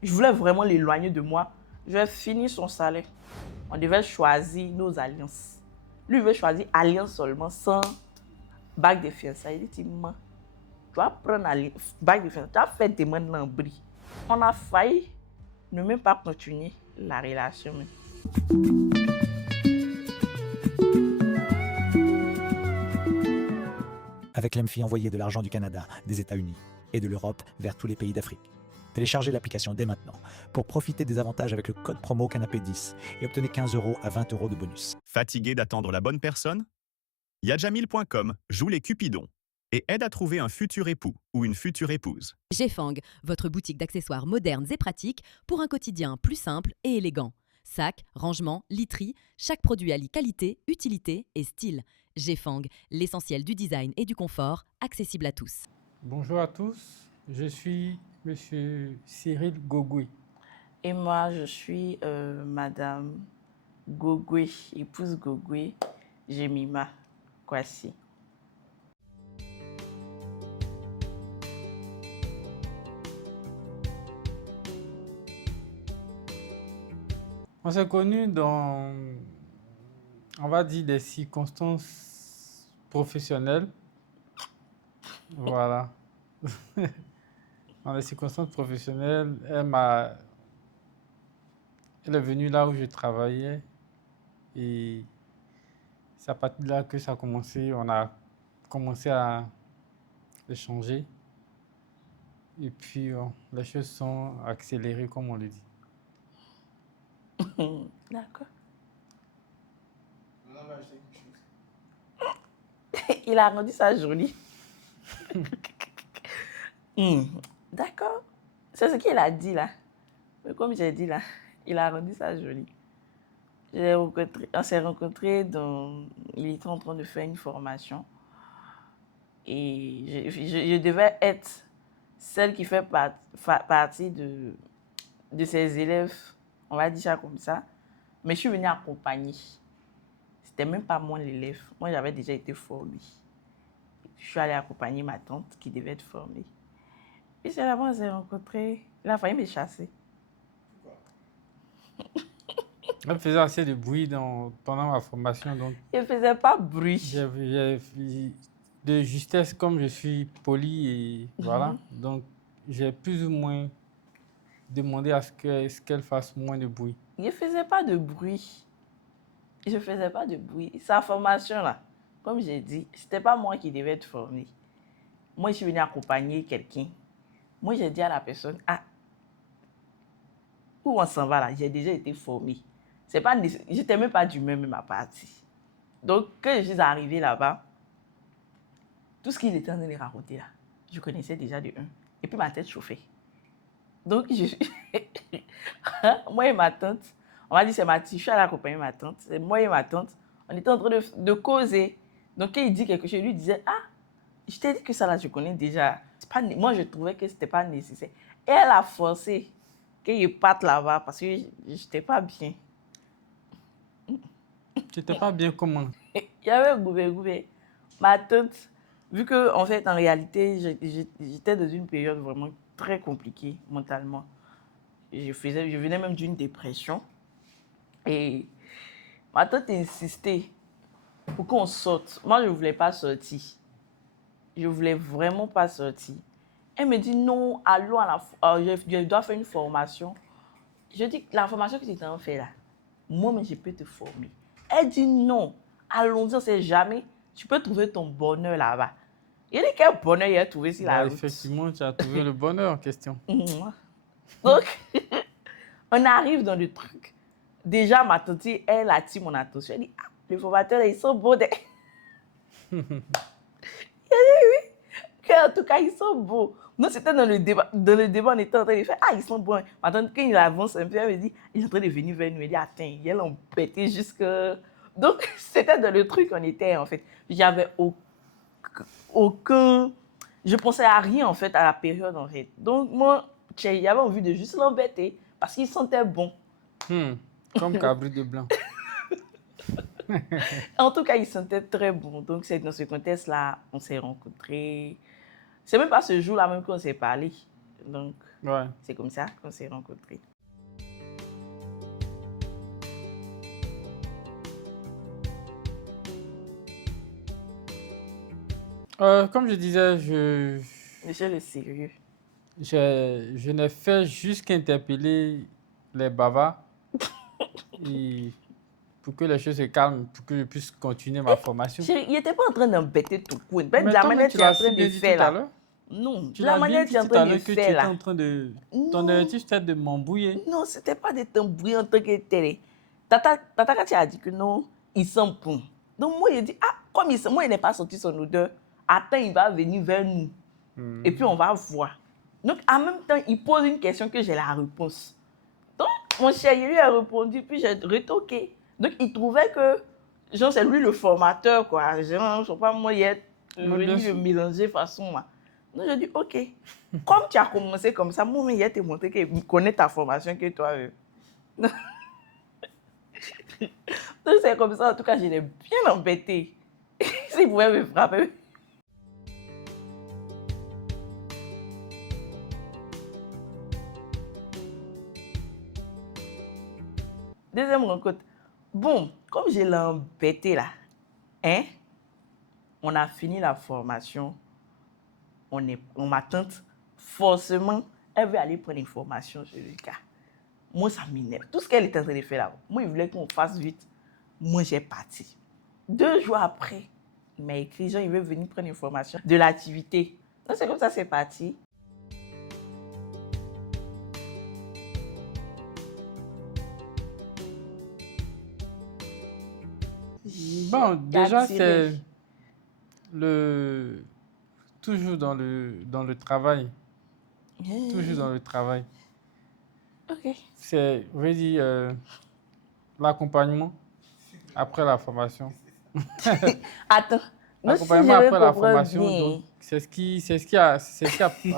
Je voulais vraiment l'éloigner de moi. Je vais finir son salaire. On devait choisir nos alliances. Lui, il veut choisir alliance seulement, sans bague de fiançailles. Il dit, maman, tu vas prendre bague de fiançailles, tu vas faire des mains lambris. On a failli ne même pas continuer la relation. Avec l'Emfi, envoyez de l'argent du Canada, des États-Unis et de l'Europe vers tous les pays d'Afrique. Téléchargez l'application dès maintenant pour profiter des avantages avec le code promo Canapé10 et obtenez 15 € à 20 € de bonus. Fatigué d'attendre la bonne personne? Yajamil.com joue les Cupidons et aide à trouver un futur époux ou une future épouse. Jefang, votre boutique d'accessoires modernes et pratiques pour un quotidien plus simple et élégant. Sacs, rangements, literie, chaque produit allie qualité, utilité et style. Jefang, l'essentiel du design et du confort, accessible à tous. Bonjour à tous, je suis Monsieur Cyril Gogoué. Et moi, je suis Madame Gogoué, épouse Gogoué, Jemima Kwasi. On s'est connus dans, on va dire, des circonstances professionnelles. Voilà. Dans les circonstances professionnelles, elle est venue là où je travaillais et c'est à partir de là que ça a commencé. On a commencé à échanger et puis les choses sont accélérées, comme on le dit. D'accord. Il a rendu ça joli. D'accord. C'est ce qu'il a dit là. Mais comme j'ai dit là, il a rendu ça joli. On s'est rencontrés, il était en train de faire une formation. Et je devais être celle qui fait partie de ses élèves, on va dire ça comme ça. Mais je suis venue accompagner. C'était même pas moi l'élève. Moi, j'avais déjà été formée. Je suis allée accompagner ma tante qui devait être formée. Et c'est là-bas qu'on s'est rencontrés. Il a failli me chasser. Elle faisait assez de bruit pendant ma formation, donc Il ne faisait pas bruit. de justesse, comme je suis poli et voilà. Donc, j'ai plus ou moins demandé à ce qu'elle fasse moins de bruit. Il ne faisait pas de bruit. Je ne faisais pas de bruit. Sa formation, là, comme j'ai dit, ce n'était pas moi qui devais être formée. Moi, je suis venue accompagner quelqu'un. Moi, j'ai dit à la personne, ah, où on s'en va là? J'ai déjà été formée. Je n'étais même pas du même ma partie. Donc, quand je suis arrivée là-bas, tout ce qu'il était en train de raconter là, je connaissais déjà de un. Et puis ma tête chauffait. Donc, moi et ma tante, on m'a dit c'est ma tante, je suis allée accompagner ma tante. C'est moi et ma tante, on était en train de causer. Donc, quand il dit quelque chose, je lui disais, ah, je t'ai dit que ça là, je connais déjà. Moi, je trouvais que ce n'était pas nécessaire. Et elle a forcé qu'il parte là-bas parce que je n'étais pas bien. Tu n'étais pas bien comment? Il y avait un goubet. Ma tante, vu que en fait, en réalité, j'étais dans une période vraiment très compliquée mentalement. Je venais même d'une dépression. Et ma tante insistait pour qu'on sorte. Moi, je ne voulais pas sortir. Je ne voulais vraiment pas sortir. Elle me dit non, allons je dois faire une formation. Je dis la formation que tu es en train de faire là, moi-même, je peux te former. Elle dit non, allons-y, on ne sait jamais. Tu peux trouver ton bonheur là-bas. Il dit quel bonheur il a trouvé sur la route. Effectivement, tu as trouvé le bonheur en question. Donc, on arrive dans le truc. Déjà, ma tante, elle attire mon attention. Elle dit, ah, les formateurs, ils sont beaux. Elle dit oui. En tout cas, ils sont beaux. Nous, c'était dans le débat. Dans le débat, on était en train de faire, ah, ils sont beaux. Ma tante, quand il avance un peu, elle me dit, il est en train de venir vers nous. Elle dit, attends, ils l'ont pété jusque... Donc, c'était dans le truc qu'on était, en fait. J'avais aucun... Je pensais à rien, en fait, à la période, en fait. Donc, moi, j'avais envie de juste l'embêter parce qu'il sentait bon. Comme cabri de blanc. En tout cas, il sentait très bon. Donc, c'est dans ce contexte-là, on s'est rencontrés. C'est même pas ce jour-là même qu'on s'est parlé. Donc, Ouais. C'est comme ça qu'on s'est rencontrés. Comme je disais, Monsieur le sérieux. je n'ai fait juste qu'interpeller les bavards et pour que les choses se calment, pour que je puisse continuer ma formation. Chérie, il n'était pas en train d'embêter tout le coup. De Mais la toi-même, manière tu que tu es en l'as train si bien de dit tout faire à là. l'heure. Non, Tu de la l'as bien manière que dit tu es en tout train à de l'heure que tu faire étais là. en train de... Ton Non, objectif, c'était de m'embrouiller. non, c'était pas de t'embrouiller en tant que télé. Tata Katia a dit que non, il sent bon. Donc moi, il dit, ah, comme moi, il n'est pas sorti son odeur, attends, il va venir vers nous. Et puis on va voir. Donc en même temps, il pose une question que j'ai la réponse. Donc mon chéri lui a répondu, puis j'ai retoqué. Donc il trouvait que, genre, c'est lui le formateur, quoi. Genre, je sais pas, moi, il est Mais bien venu le sûr. mélanger façon, là. Donc j'ai dit, ok. Comme tu as commencé comme ça, moi, il a te montré qu'il connaît ta formation que toi. Donc c'est comme ça, en tout cas, je l'ai bien embêté. S'il pouvait me frapper. Deuxième rencontre. Bon, comme je l'ai embêté là, hein, on a fini la formation. Ma tante, forcément, elle veut aller prendre une formation chez le gars. Moi, ça m'énerve. Tout ce qu'elle était en train de faire là, moi, il voulait qu'on fasse vite. Moi, j'ai parti. 2 jours après, il m'a écrit, genre, il veut venir prendre une formation de l'activité. Donc, c'est comme ça, c'est parti. Bon, J'ai déjà, attiré. c'est le... toujours dans le travail. Toujours dans le travail. Ok. C'est, on va dire, l'accompagnement après la formation. Attends. Donc, si L'accompagnement je après la comprends formation, bien,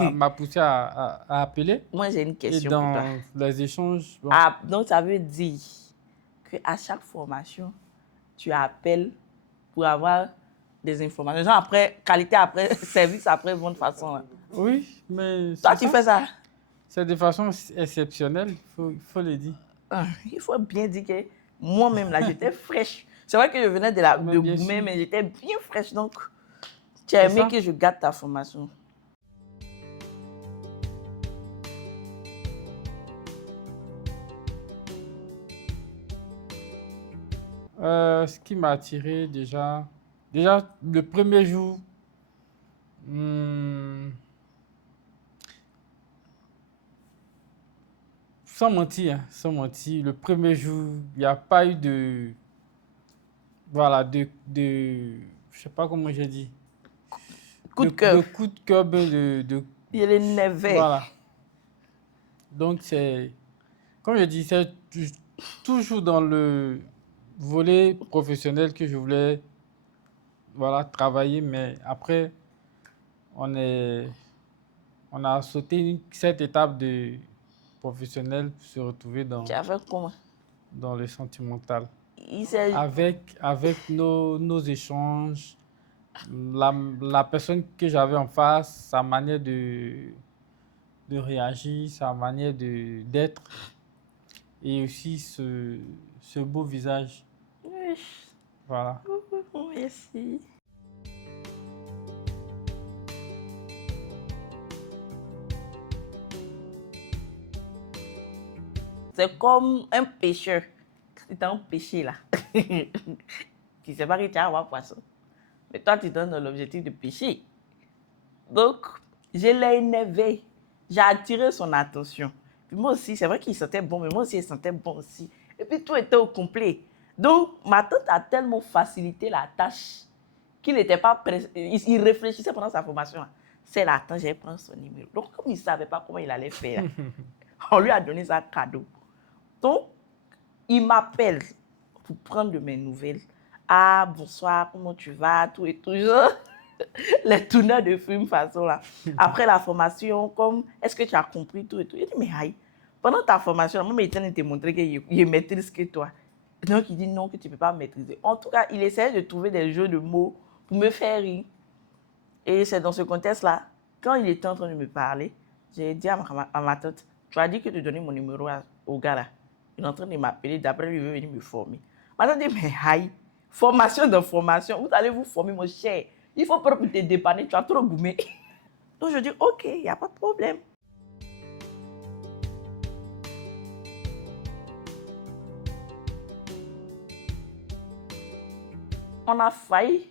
donc, m'a poussé à appeler. moi, j'ai une Et question pour toi. dans les échanges, bon, Ah, donc, ça veut dire qu'à chaque formation, tu appelles pour avoir des informations. Genre après, qualité après, service après, bonne façon. Là. oui, mais Toi, c'est tu ça. fais ça. C'est de façon exceptionnelle, il faut le dire. Ah, il faut bien dire que moi-même, là, j'étais fraîche. C'est vrai que je venais de Mais bien Goumet, sûr. mais j'étais bien fraîche. Donc, tu as C'est aimé ça. que je garde ta formation. Ce qui m'a attiré déjà le premier jour, hmm, sans mentir, le premier jour, il n'y a pas eu de, voilà, je sais pas comment j'ai dit, Coup de cœur. de coup de cœur, ben Il est nerveux. voilà. Donc comme je dis, c'est toujours dans le volet professionnel que je voulais, voilà, travailler, mais après, on a sauté cette étape de professionnel pour se retrouver Tu as fait comment? dans le sentimental. Il s'est... Avec nos échanges, la personne que j'avais en face, sa manière de réagir, sa manière d'être, et aussi ce beau visage. Oui, Voilà. merci. C'est comme un pêcheur. Tu es un pêcher là. Tu ne sais pas que tu vas avoir poisson. Mais toi, tu donnes l'objectif de pêcher. Donc, je l'ai énervé. J'ai attiré son attention. Puis moi aussi, c'est vrai qu'il sentait bon, mais moi aussi, il sentait bon aussi. Et puis tout était au complet. Donc, ma tante a tellement facilité la tâche qu'il n'était pas pressé. Il réfléchissait pendant sa formation. C'est là, attends, j'ai pris son numéro. Donc, comme il ne savait pas comment il allait faire, on lui a donné ça cadeau. Donc, il m'appelle pour prendre de mes nouvelles. Ah, bonsoir, comment tu vas, tout et tout. Genre, les tourneurs de film façon là. Après la formation, comme, est-ce que tu as compris tout et tout? Il dit, mais aïe, pendant ta formation, moi, il te montrer qu'il maîtrise que toi. Donc, il dit non, que tu ne peux pas maîtriser. En tout cas, il essayait de trouver des jeux de mots pour me faire rire. Et c'est dans ce contexte-là, quand il était en train de me parler, J'ai dit à ma tante, tu as dit que tu donnais mon numéro au gars là. Il est en train de m'appeler, d'après lui, il veut venir me former. Ma tante dit, mais aïe, formation de formation, vous allez vous former, mon cher. Il faut pas te dépanner, tu as trop goumé. Donc je dis, ok, il n'y a pas de problème. On a failli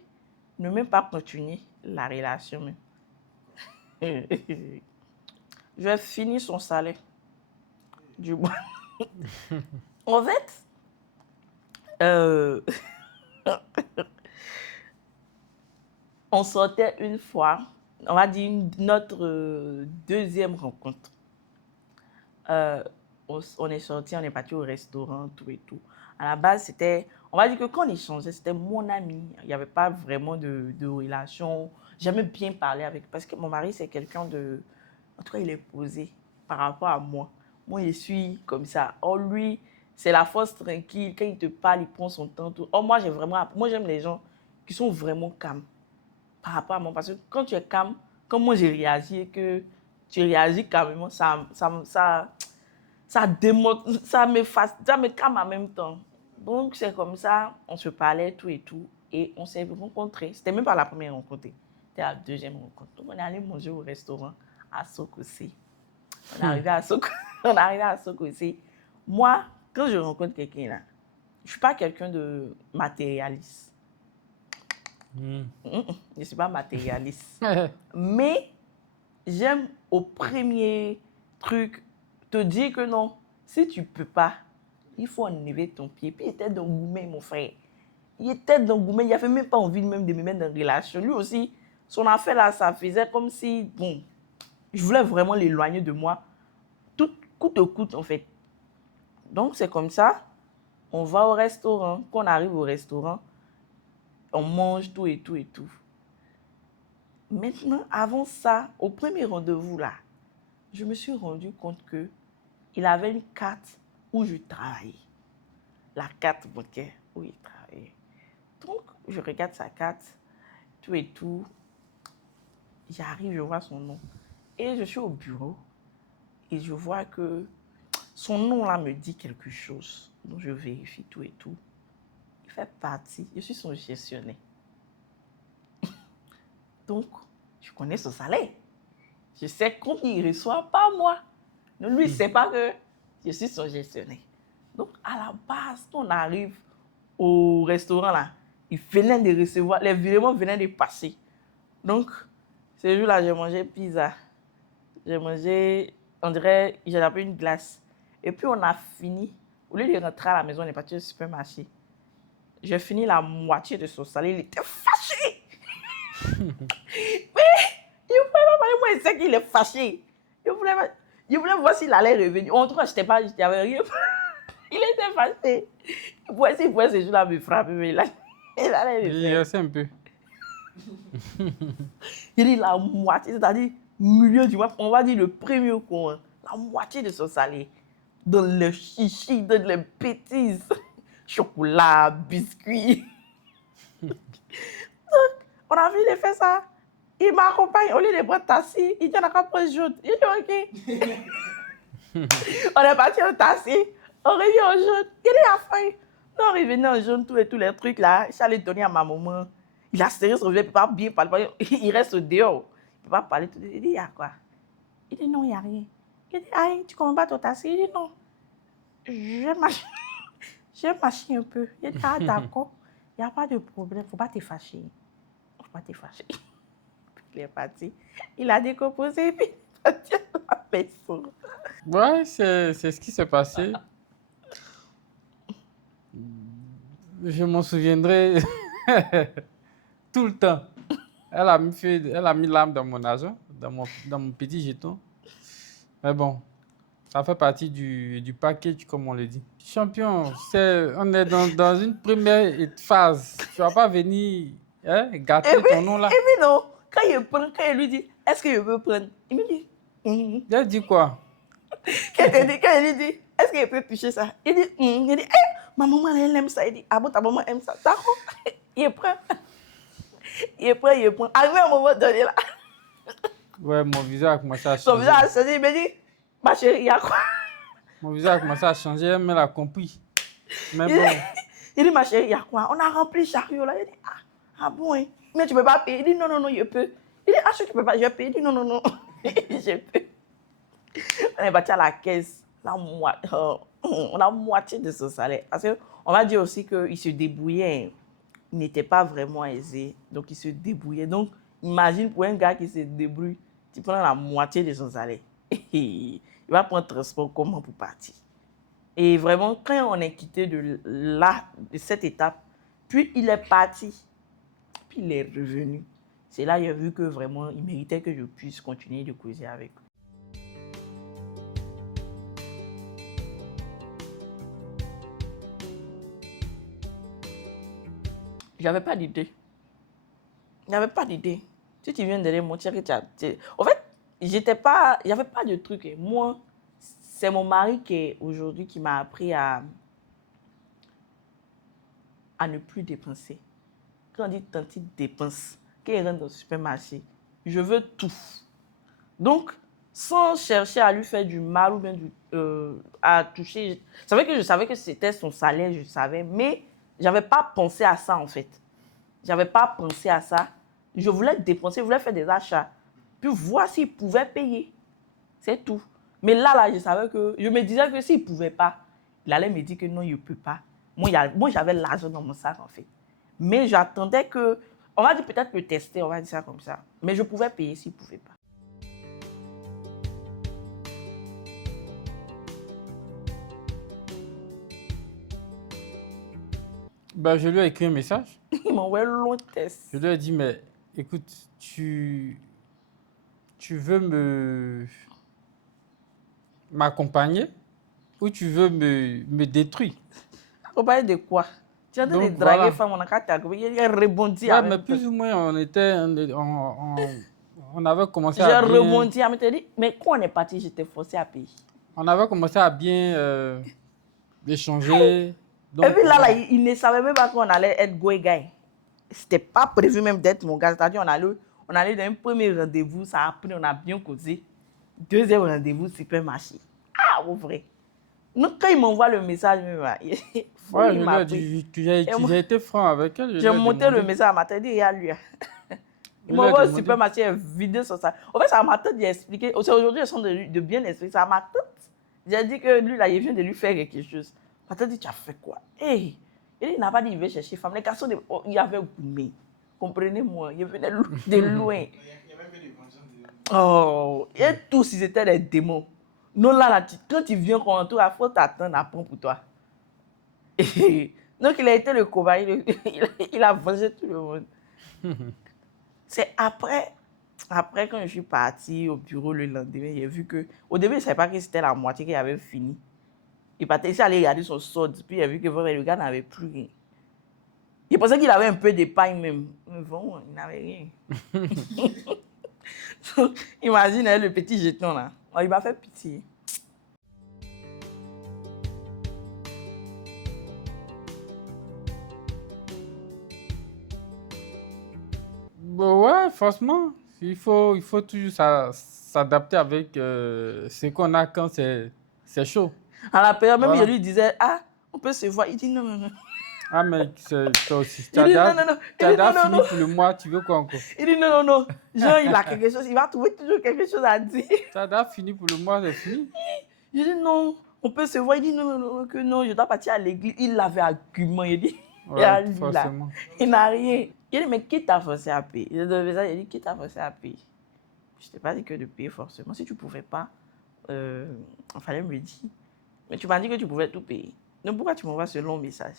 ne même pas continuer la relation. Même. Je vais finir son salaire du mois. En fait, on sortait une fois, on va dire notre deuxième rencontre. On est sorti, on est parti au restaurant, tout et tout. À la base, c'était, on va dire que quand on échangeait, c'était mon ami. Il n'y avait pas vraiment de relation. J'aimais bien parler avec, parce que mon mari, c'est quelqu'un de, en tout cas, il est posé par rapport à moi. Moi, je suis comme ça. Or, lui, c'est la force tranquille. Quand il te parle, il prend son temps. Tout. Or, moi, j'aime les gens qui sont vraiment calmes par rapport à moi. Parce que quand tu es calme, comme moi, j'ai réagi et que tu réagis calmement, ça me calme en même temps. Donc, c'est comme ça, on se parlait, tout et tout. Et on s'est rencontrés. C'était même pas la première rencontre. C'était la deuxième rencontre. Donc, on est allé manger au restaurant à Sokosé. On est arrivé à Sokosé. Moi, quand je rencontre quelqu'un là, je suis pas quelqu'un de matérialiste. Je ne suis pas matérialiste. Mais j'aime au premier truc te dire que non, si tu ne peux pas, il faut enlever ton pied. Puis il était dans Goumé, mon frère. Il était dans Goumé, il n'avait même pas envie même de me mettre dans une relation. Lui aussi, son affaire là, ça faisait comme si, bon, je voulais vraiment l'éloigner de moi. Tout coûte que coûte, en fait. Donc, c'est comme ça, on va au restaurant. Quand on arrive au restaurant, on mange tout et tout et tout. Maintenant, avant ça, au premier rendez-vous là, je me suis rendu compte qu'il avait une carte où je travaillais. La carte bancaire où il travaillait. Donc, je regarde sa carte, tout et tout. J'arrive, je vois son nom. Et je suis au bureau et je vois que son nom là me dit quelque chose. Donc, je vérifie tout et tout. Il fait partie, je suis son gestionnaire. Donc, je connais son salaire. Je sais combien il reçoit par mois. Donc, lui, il ne sait pas que je suis son gestionnaire. Donc, à la base, quand on arrive au restaurant, là, il venait de recevoir, les virements venaient de passer. Donc, ce jour-là, j'ai mangé pizza. J'ai mangé, on dirait, j'ai appelé une glace. Et puis, on a fini. Au lieu de rentrer à la maison, on est parti au supermarché. J'ai fini la moitié de son salaire. Il était fâché. Mais il ne pouvait pas parler. Moi, je sais qu'il est fâché. Je voulais voir s'il allait revenir. En tout cas, je n'avais rien. Il était fâché. Il pouvait ce jour-là me frapper, mais il allait me faire. C'est un peu. Il dit la moitié, c'est-à-dire milieu du mois, on va dire le premier coin, la moitié de son salaire. Dans le chichi, dans les bêtises. Chocolat, biscuits. Donc, on a vu de faire ça. Il m'accompagne, au lieu de prendre taxi, il dit on a qu'à prendre jaune. Il dit ok. On est parti au taxi, on revient en jaune. Il dit à la fin, non, on revenait en jaune, tous les trucs là. Il allait donner à ma maman. Il a serré son vieux, il ne peut pas bien parler. Il reste dehors. Il ne peut pas parler. Tout. Il dit, il y a quoi? Il dit, non, il n'y a rien. Il dit, aïe, tu commences pas ton taxi? Il dit, non. J'ai marché un peu. Il dit, ah, d'accord. Il n'y a pas de problème. Il ne faut pas te fâcher. Il ne faut pas te fâcher. Il est parti. Il a décomposé et puis il est parti à la maison. Ouais, c'est ce qui s'est passé. Je m'en souviendrai tout le temps. Elle a mis l'âme dans mon argent, dans mon petit jeton. Mais bon, ça fait partie du package, comme on le dit. Champion, on est dans une première phase. Tu ne vas pas venir gâter ton nom là. Et puis non, quand il lui dit, est-ce que je veux prendre? Il me dit, Elle dit quoi? Quand il lui dit, est-ce qu'il peut toucher ça? Il dit, il dit, ma maman, elle aime ça. Il dit, ah bon, ta maman aime ça. D'accord. Il prend. Arrivé à un moment donné là, Ouais, mon visage a commencé à Son changer. visage a changé, il me dit, ma chérie, il y a quoi? Mon visage a commencé à changer, elle a compris. Mais Il bon, il dit, ma chérie, il y a quoi? On a rempli le chariot là. Il dit, ah bon, hein? Mais tu ne peux pas payer. Il dit, non, non, non, je peux. Il dit, ah, tu ne peux pas, je paye. Il dit, non, non, non, je peux. On est parti à la caisse, on a moitié de son salaire. Parce qu'on va dire aussi qu'il se débrouillait, hein. Il n'était pas vraiment aisé, donc il se débrouillait. Donc, imagine pour un gars qui se débrouille, tu prends la moitié de son salaire. Il va prendre transport comment pour partir. Et vraiment, quand on est quitté de cette étape, puis il est parti, puis il est revenu. C'est là que j'ai vu que vraiment, il méritait que je puisse continuer de causer avec lui. J'avais pas d'idée. J'avais pas d'idée. Si tu viens derrière moi, tu sais que en fait, j'avais pas de truc. Et moi, c'est mon mari qui aujourd'hui qui m'a appris à ne plus dépenser. Quand on dit tanti dépense, quand il rentre dans le supermarché, je veux tout. Donc, sans chercher à lui faire du mal ou bien à toucher. Je savais que c'était son salaire, je savais, mais j'avais pas pensé à ça en fait. J'avais pas pensé à ça. Je voulais dépenser, je voulais faire des achats. Puis voir s'il pouvait payer. C'est tout. Mais là, je me disais que s'il ne pouvait pas, il allait me dire que non, il ne peut pas. Moi, j'avais l'argent dans mon sac, en fait. Mais j'attendais que, on va dire peut-être le tester, on va dire ça comme ça. Mais je pouvais payer s'il ne pouvait pas. ben, je lui ai écrit un message. Il m'a envoyé un long test. Je lui ai dit, mais écoute, tu veux m'accompagner ou tu veux me détruire? Accompagné de quoi? Tu es en train de Donc, draguer voilà. femme, on a qu'à t'accompagner. Il a rebondi Ouais, avec mais plus ou moins, on avait commencé J'ai à bien... rebondi, elle m'a dit, mais quand on est parti, j'étais forcé à payer. On avait commencé à bien échanger. Donc, Et puis là, il ne savait même pas qu'on allait être Goégaï. C'était pas prévu même d'être mon gars. C'est-à-dire, on allait dans un premier rendez-vous, ça a pris, on a bien causé. Deuxième rendez-vous, supermarché. Ah, au vrai. Donc, quand il m'envoie le message, ouais, je lui ai dit, tu as été franc avec elle. J'ai monté le message à ma tante, il y a lui. Il m'envoie au supermarché, il a vidé sur ça. En fait, c'est à ma tante d'expliquer. Aujourd'hui, elles sont de bien expliquer. C'est à ma tante. J'ai dit que lui, là, il vient de lui faire quelque chose. Ma tante dit, tu as fait quoi? Hey. Il n'a pas dit, il veut chercher femme. Les garçons, il y avait gourmet. Comprenez-moi, il venait de loin. Oh, et tous, ils étaient des démons. Non, là, quand tu viens qu'on entoure, il faut t'attendre à prendre pour toi. Donc, il a été le cobaye, il a vengé tout le monde. C'est après, quand je suis partie au bureau le lendemain, j'ai vu que, au début, je ne savais pas que c'était la moitié qui avait fini. Il partait ici, aller regarder son solde, puis il a vu que le gars n'avait plus rien. Il pensait qu'il avait un peu d'épargne même. Mais bon, il n'avait rien. Imagine le petit jeton là. Oh, il m'a fait pitié. Bon, ouais, franchement, il faut toujours s'adapter avec ce qu'on a quand c'est chaud. À la période, même Voilà. je lui disais, ah, on peut se voir. Il dit non, non, non. Ah, mais toi aussi, tu Il dit non, non, non. as fini pour le mois, tu veux quoi encore? Il dit non, non, non. Genre, il a quelque chose, il va trouver toujours quelque chose à dire. Tu as fini pour le mois, c'est fini. Je dis non, on peut se voir. Il dit non, non, non, que non, je dois partir à l'église. Il avait argument, il dit. Ouais, Et lui, là, forcément. il n'a rien. Il dit, mais qui t'a forcé à payer? Il dit, qui t'a forcé à payer? Je ne t'ai pas dit que de payer forcément. Si tu ne pouvais pas, il fallait me le dire. Mais tu m'as dit que tu pouvais tout payer. Donc pourquoi tu m'envoies ce long message?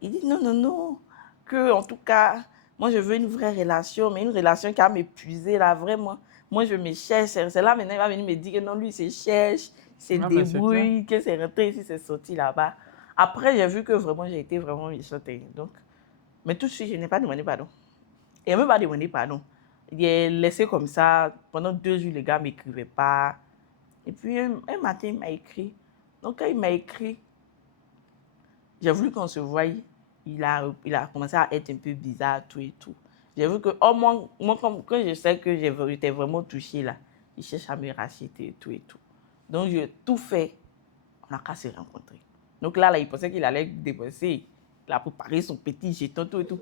Il dit non, non, non. Que en tout cas, moi je veux une vraie relation, mais une relation qui va m'épuiser là, vraiment. Moi je me cherche. C'est là maintenant il va venir me dire que non, lui il se cherche, il se débrouille, que c'est rentré ici, c'est sorti là-bas. Après j'ai vu que vraiment j'ai été vraiment méchante. Donc, mais tout de suite je n'ai pas demandé pardon. Il n'a même pas demandé pardon. Il est laissé comme ça. Pendant 2 jours, les gars ne m'écrivaient pas. Et puis un matin, il m'a écrit. Donc quand il m'a écrit, j'ai voulu qu'on se voie. Il a commencé à être un peu bizarre, tout et tout. J'ai vu que, moi quand je sais que j'étais vraiment touchée là, il cherche à me racheter et tout et tout. Donc, j'ai tout fait. On n'a qu'à se rencontrer. Donc là, il pensait qu'il allait dépenser. Il a préparé son petit jeton, tout et tout.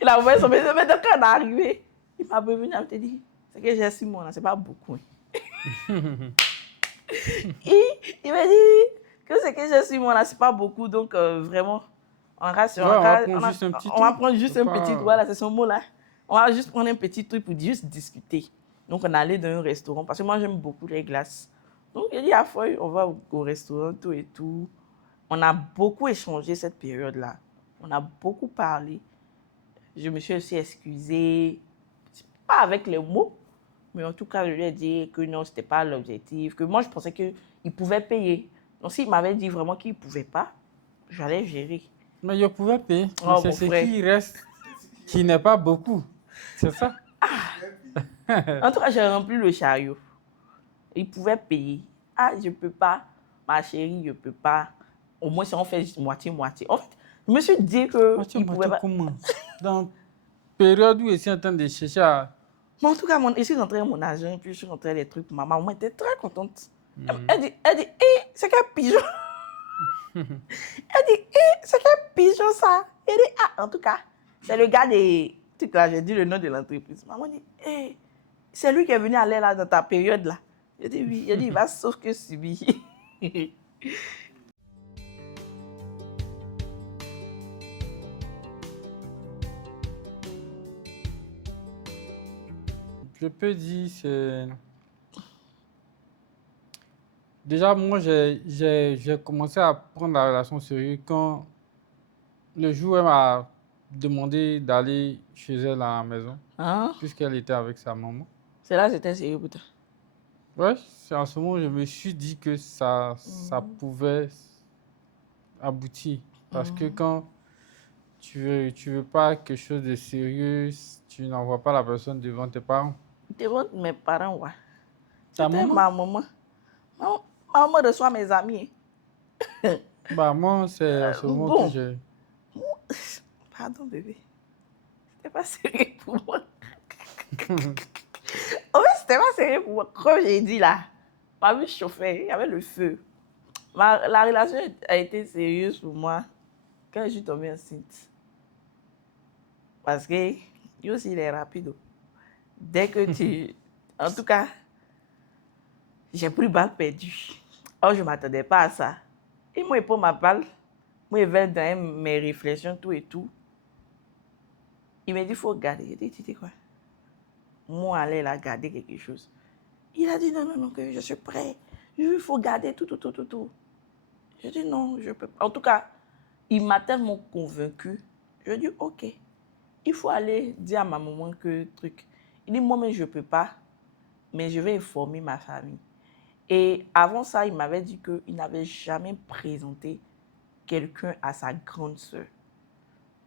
Il a envoyé son petit, mais donc quand on est arrivé, il m'a prévenu, il m'a dit, c'est que j'ai 6 mois là, c'est pas beaucoup. Hein. Il m'a dit que c'est que j'ai 6 mois là, c'est pas beaucoup, donc vraiment, on va prendre juste un petit on va truc. prendre juste C'est un petit, pas... voilà, c'est son mot là. On va juste prendre un petit truc pour juste discuter. Donc on est allé dans un restaurant, parce que moi j'aime beaucoup les glaces. Donc il dit, à Foy, on va au restaurant, tout et tout. On a beaucoup échangé cette période-là. On a beaucoup parlé. Je me suis aussi excusée, pas avec les mots, mais en tout cas, je lui ai dit que non, ce n'était pas l'objectif, que moi, je pensais qu'il pouvait payer. Donc, s'il m'avait dit vraiment qu'il ne pouvait pas, j'allais gérer. Mais je pouvais payer. Mais Oh, c'est mon ce frère. qui reste, qui n'est pas beaucoup. C'est ça. En tout cas, j'ai rempli le chariot. Il pouvait payer. Ah, je ne peux pas. Ma chérie, je ne peux pas. Au moins, si on fait moitié-moitié. En fait, je me suis dit qu'il ne pouvait pas. Comment? Dans période où je suis en train de chercher à... Mais en tout cas, je suis rentrée à mon agent, puis je suis rentrée les trucs. Maman était très contente. Mhm. Elle dit, c'est quel pigeon? Elle dit, c'est quel pigeon ça? Elle dit, en tout cas, c'est le gars des trucs là, j'ai dit le nom de l'entreprise. Maman dit, c'est lui qui est venu aller là dans ta période là. Je dis, oui. Elle dit, il va sauf que subir. Je peux dire, c'est... Déjà, moi, j'ai commencé à prendre la relation sérieuse quand le jour où elle m'a demandé d'aller chez elle à la maison, Hein? puisqu'elle était avec sa maman. C'est là que c'était sérieux pour toi. Ouais, c'est en ce moment où je me suis dit que ça pouvait aboutir. Parce que quand tu veux pas quelque chose de sérieux, tu n'envoies pas la personne devant tes parents. Devant mes parents, ouais. Ta C'était maman? ma maman. Ma maman reçoit mes amis. Bah, moi, c'est en ce moment que Bon. j'ai... Pardon, bébé. C'était pas sérieux pour moi. En fait, c'était pas sérieux pour moi. Comme j'ai dit là, ma vie chauffait, il y avait le feu. La relation a été sérieuse pour moi quand je suis tombée enceinte. Parce que lui aussi, il est rapide. Dès que tu... En tout cas, j'ai pris balle perdue. Oh, je ne m'attendais pas à ça. Et moi, pour ma balle, moi, je vais dans mes réflexions, tout et tout. Il m'a dit, il faut garder. J'ai dit, tu sais quoi? Moi, aller la garder quelque chose. Il a dit, non, que je suis prêt. Il faut garder tout. J'ai dit, non, je peux pas. En tout cas, il m'a tellement convaincu. Je dis, ok, il faut aller dire à ma maman que truc. Il dit, moi-même, je ne peux pas, mais je vais informer ma famille. Et avant ça, il m'avait dit qu'il n'avait jamais présenté quelqu'un à sa grande sœur.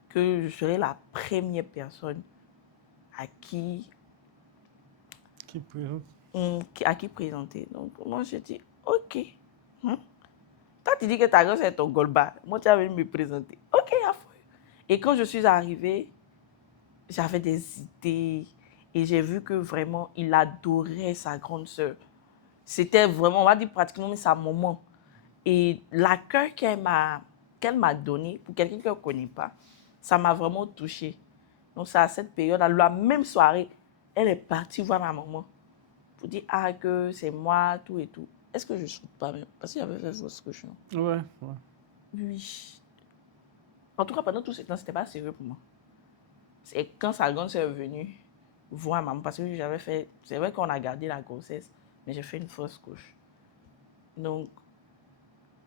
Que je serais la première personne à qui présenter. Donc, moi, je dis, ok. Toi, tu dis que ta gosse est ton golba. Moi, tu as venu me présenter. Ok, à fond. Et quand je suis arrivée, j'avais des idées. Et j'ai vu que vraiment, il adorait sa grande sœur. C'était vraiment, on va dire pratiquement sa maman. Et l'accueil qu'elle m'a donné, pour quelqu'un qui ne connaît pas, ça m'a vraiment touchée. Donc, c'est à cette période, la même soirée, elle est partie voir ma maman pour dire que c'est moi, tout et tout. Est-ce que je ne saute pas même? Parce qu'il y avait fait fausse cochon. Ouais. Oui. En tout cas, pendant tout ce temps, ce n'était pas sérieux pour moi. C'est quand sa grande sœur est venue voir maman, parce que j'avais fait... C'est vrai qu'on a gardé la grossesse, mais j'ai fait une fausse couche. Donc,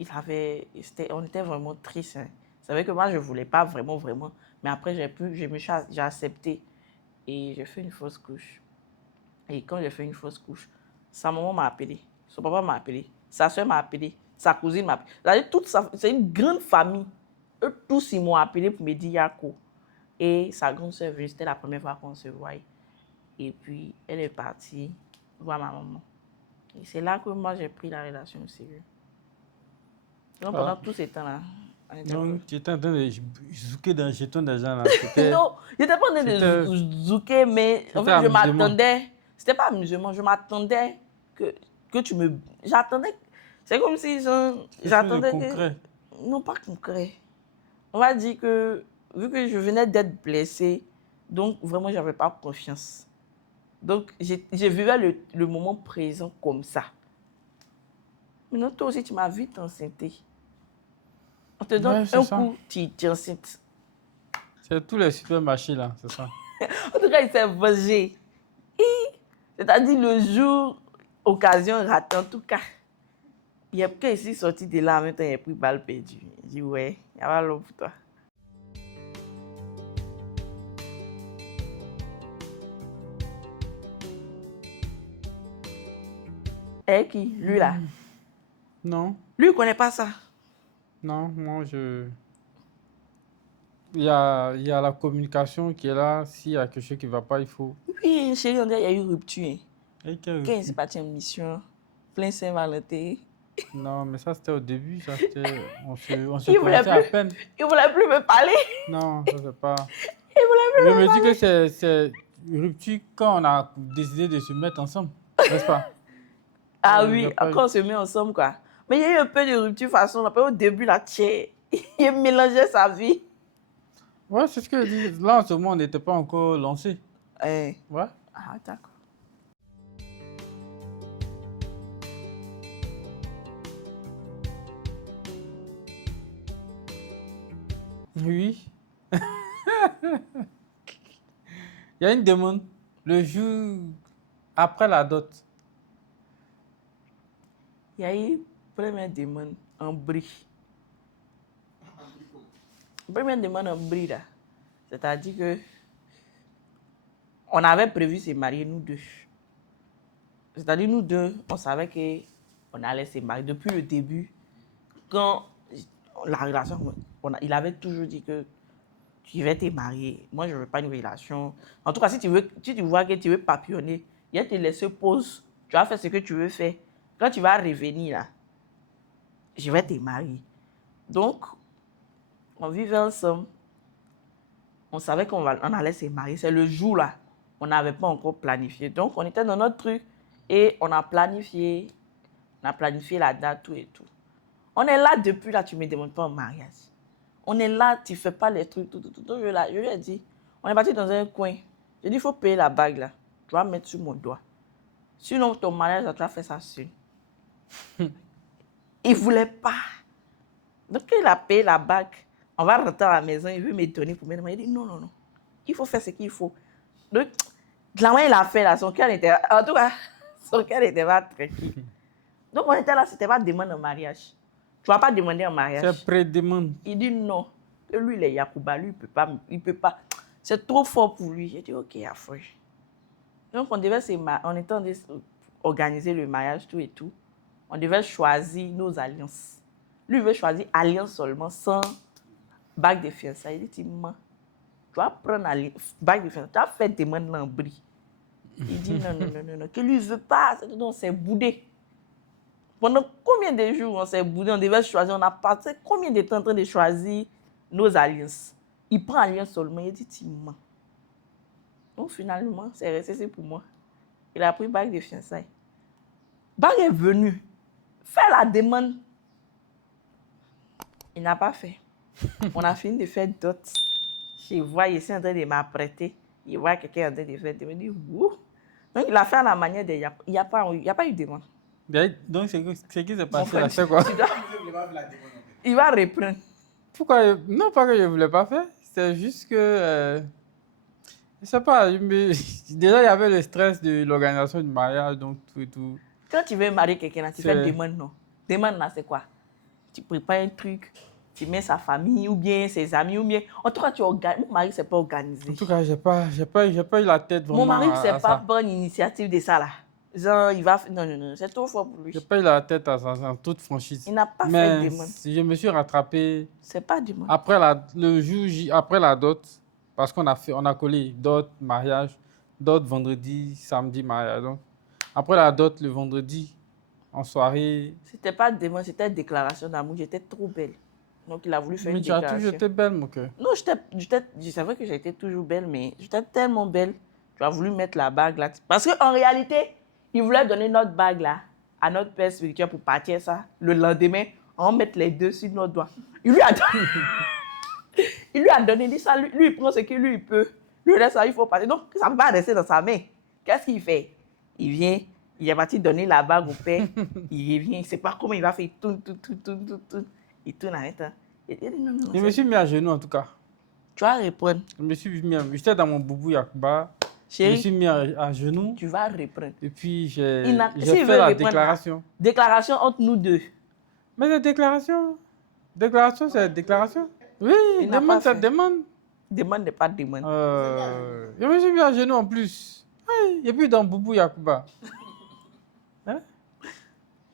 on était vraiment tristes. Hein. C'est vrai que moi, je ne voulais pas vraiment. Mais après, j'ai accepté. Et j'ai fait une fausse couche. Et quand j'ai fait une fausse couche, sa maman m'a appelé. Son papa m'a appelé. Sa soeur m'a appelé. Sa cousine m'a appelé. C'est une grande famille. Eux tous, ils m'ont appelé pour me dire Yako. Et sa grande soeur, c'était la première fois qu'on se voyait. Et puis, elle est partie voir ma maman. Et c'est là que moi, j'ai pris la relation au sérieux. Donc, pendant tout ce temps-là, On était Donc, tu étais en train de zouker dans le jeton des gens là. non, je n'étais pas en train de zouker, mais en fait, je amusement. m'attendais. C'était pas amusement, je m'attendais que tu me. J'attendais. C'est comme si j'attendais que. Concret. Non, pas concret. On va dire que, vu que je venais d'être blessée, donc vraiment, je n'avais pas confiance. Donc, je vivais le moment présent comme ça. Maintenant, toi aussi, tu m'as vite enceinte. On te donne Ouais, un ça. coup, tu es enceinte. C'est tous les supermarchés là, c'est ça. En tout cas, il s'est vengé. C'est-à-dire le jour, occasion ratée, en tout cas. Il y a que ici sorti de là, maintenant il a pris balle perdue. Il dit ouais, il y a pas l'homme pour toi. Et qui? Lui là. Non, Lui, il connaît pas ça. non, moi je. Il y a la communication qui est là. S'il y a quelque chose qui ne va pas, il faut. Oui, chérie, on dirait qu'il y a eu rupture. Hein. Et Quand il s'est parti en mission, plein Saint-Valentin. Non, mais ça c'était au début. Ça, on se Il voulait connaissait à plus. peine. Il voulait plus me parler. Non, ça c'est pas. Il voulait plus Je me me dis parler. que c'est une rupture quand on a décidé de se mettre ensemble, n'est-ce pas? Ah Il y oui, a pas eu- après on se met ensemble quoi. Mais il y a eu un peu de rupture façon. Après au début, là, il mélangeait sa vie. Ouais, c'est ce que je dis. Là, en ce moment, on n'était pas encore lancé. Eh. Ouais. Ah, d'accord. Oui. Il y a une demande le jour après la dot. Il y a eu première demande en brie. Première demande en brie, là. C'est-à-dire que on avait prévu se marier, nous deux. C'est-à-dire, nous deux, on savait qu'on allait se marier depuis le début. Quand la relation, il avait toujours dit que tu vas te marier. Moi, je ne veux pas une relation. En tout cas, si tu vois que tu veux papillonner, il va te laisser pause. Tu vas faire ce que tu veux faire. Quand tu vas revenir, là, je vais te marier. Donc, on vivait ensemble. On savait qu'on allait se marier. C'est le jour là. On n'avait pas encore planifié. Donc, on était dans notre truc et on a planifié la date, tout et tout. On est là depuis là, tu ne me demandes pas en mariage. On est là, tu ne fais pas les trucs, tout. Donc, je lui ai dit, on est parti dans un coin. J'ai dit, il faut payer la bague là. Tu vas mettre sur mon doigt. Sinon, ton mariage, tu vas faire ça seul. Il ne voulait pas. Donc, il a payé la bague. On va rentrer à la maison, il veut me donner pour me demander. Il dit, non. Il faut faire ce qu'il faut. Donc, de la manière il a fait là, son cœur était... En tout cas, son cœur n'était pas tranquille. Donc, on était là, c'était pas demande en mariage. Tu ne vas pas demander en mariage. C'est pré-demande. Il dit non. Que lui, il est Yacouba, lui, il peut pas. C'est trop fort pour lui. J'ai dit, ok, à fond. Donc, on était en train d'organiser le mariage, tout et tout. On devait choisir nos alliances. Lui, il veut choisir alliance seulement, sans bague de fiançailles. Il dit, maman, tu vas prendre bague de fiançailles, tu vas faire demande l'embris. Il dit, non, que lui, il ne veut pas. On s'est boudé. Pendant combien de jours on s'est boudé, on devait choisir, on a passé combien de temps en train de choisir nos alliances. Il prend alliance seulement, il dit, tu mens. Donc finalement, c'est resté, c'est pour moi. Il a pris bague de fiançailles. Bague est venu faire la demande. Il n'a pas fait. On a fini de faire dot. Je vois ici en train de m'apprêter. Il voit quelqu'un en train de faire demande. Il dit, ouh. Donc il a fait à la manière de... Il n'y a pas eu de demande. Donc, ce qui s'est passé frère, là, c'est quoi? Il va reprendre. Pourquoi? Non, pas que je ne voulais pas faire. C'est juste que... je ne sais pas. Déjà, il y avait le stress de l'organisation du mariage, donc tout et tout. Quand tu veux marier quelqu'un, tu fais demande, non. Demande, là, c'est quoi? Tu prépares un truc, tu mets sa famille ou bien ses amis ou bien... En tout cas, tu organises. Mon mari, c'est pas organisé. En tout cas, j'ai pas eu la tête vraiment Mon mari, à c'est pas ça. bonne initiative de ça, là. Genre, il va... Non, c'est trop fort pour lui. J'ai pas eu la tête à ça, en toute franchise. Il n'a pas fait Mais demande. je me suis rattrapé C'est pas demande. après le jour après la dot, parce qu'on a collé dot, mariage, dot vendredi, samedi, mariage. Donc, après la dot, le vendredi, en soirée, C'était pas demande, c'était déclaration d'amour. J'étais trop belle. Donc, il a voulu faire Mais une tu as toujours déclaration. été belle, mon cœur. Non, je savais que j'étais toujours belle, mais j'étais tellement belle. Tu as voulu mettre la bague là. Parce qu'en réalité, il voulait donner notre bague là à notre père spirituel pour partir ça. Le lendemain, on met les deux sur notre doigt. Il lui a donné, il lui a donné, il dit ça, lui, il prend ce qu'il lui peut. Lui, là, ça, il faut partir. Donc, ça va rester dans sa main. Qu'est-ce qu'il fait? Il vient, il est parti donner la bague au père. Il revient, il ne sait pas comment il va faire. Il tourne. Il tourne en même temps. Il dit, non, Je me suis mis à genoux, en tout cas. tu vas répondre. J'étais dans mon boubou Yakuba. Je me Chérie, suis mis à genoux. tu vas reprendre. Et puis, S'il j'ai veut fait la reprendre, déclaration. Déclaration entre nous deux. Mais la déclaration, c'est déclaration. Oui, Il n'a demande, pas ça fait. demande. Demande n'est pas demande. Je me suis mis à genoux en plus. Oui, et puis dans Boubou Yakuba. Hein?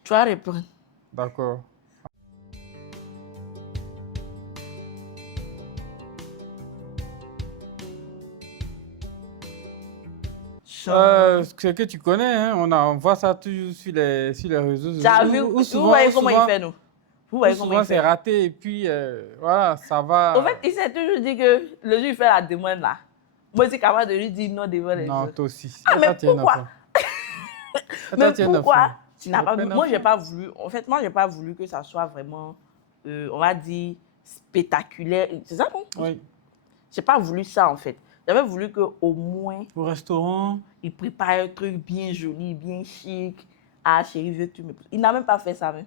Tu vas reprendre. D'accord. Ce que tu connais, hein, on voit ça toujours sur les réseaux sociaux. Tu as vu, vous voyez comment il fait, nous? Vous voyez comment Souvent, il c'est fait? raté et puis, voilà, ça va. En fait, il s'est toujours dit que le jour où il fait la demande là, moi, je suis capable de lui dire non devant les Non, autres. toi aussi. Ah, mais Toi, tu es un pourquoi? enfant. Toi, Mais tu es un pourquoi enfant. tu n'as pas Tu es voulu? un Moi, enfant. j'ai pas voulu. En fait, moi, j'ai pas voulu que ça soit vraiment, on va dire, spectaculaire. C'est ça, non? Oui. J'ai pas voulu ça, en fait. J'avais voulu qu'au moins, Au restaurant. il prépare un truc bien joli, bien chic. Ah, chérie, veux-tu me... Il n'a même pas fait ça, même.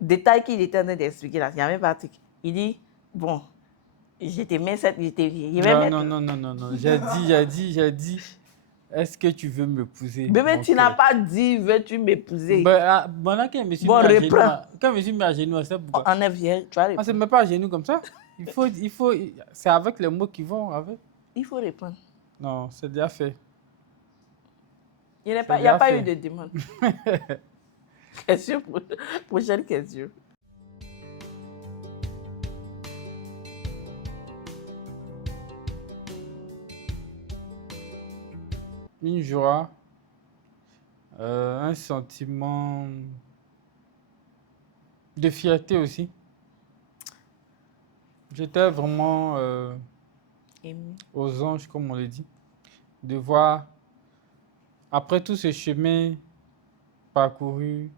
Détail qu'il était en train d'expliquer là, il n'y a même pas de truc. Il dit, bon, je te mets cette... Non. J'ai dit, est-ce que tu veux m'épouser? Bébé, mon tu n'as cœur? pas dit, veux-tu m'épouser? Maintenant, quand je me suis Bon, mis à reprends. genoux, quand je me suis mis à genoux, c'est pourquoi? En vierge, tu vas On ne se répondre. met pas à genoux comme ça. C'est avec les mots qui vont avec. Il faut répondre. Non, c'est déjà fait. Il n'y a C'est pas bien eu fait. de demande. Question, prochaine question. Une joie, un sentiment de fierté aussi. J'étais vraiment Ému. aux anges, comme on le dit, de voir, après tout ce chemin parcouru,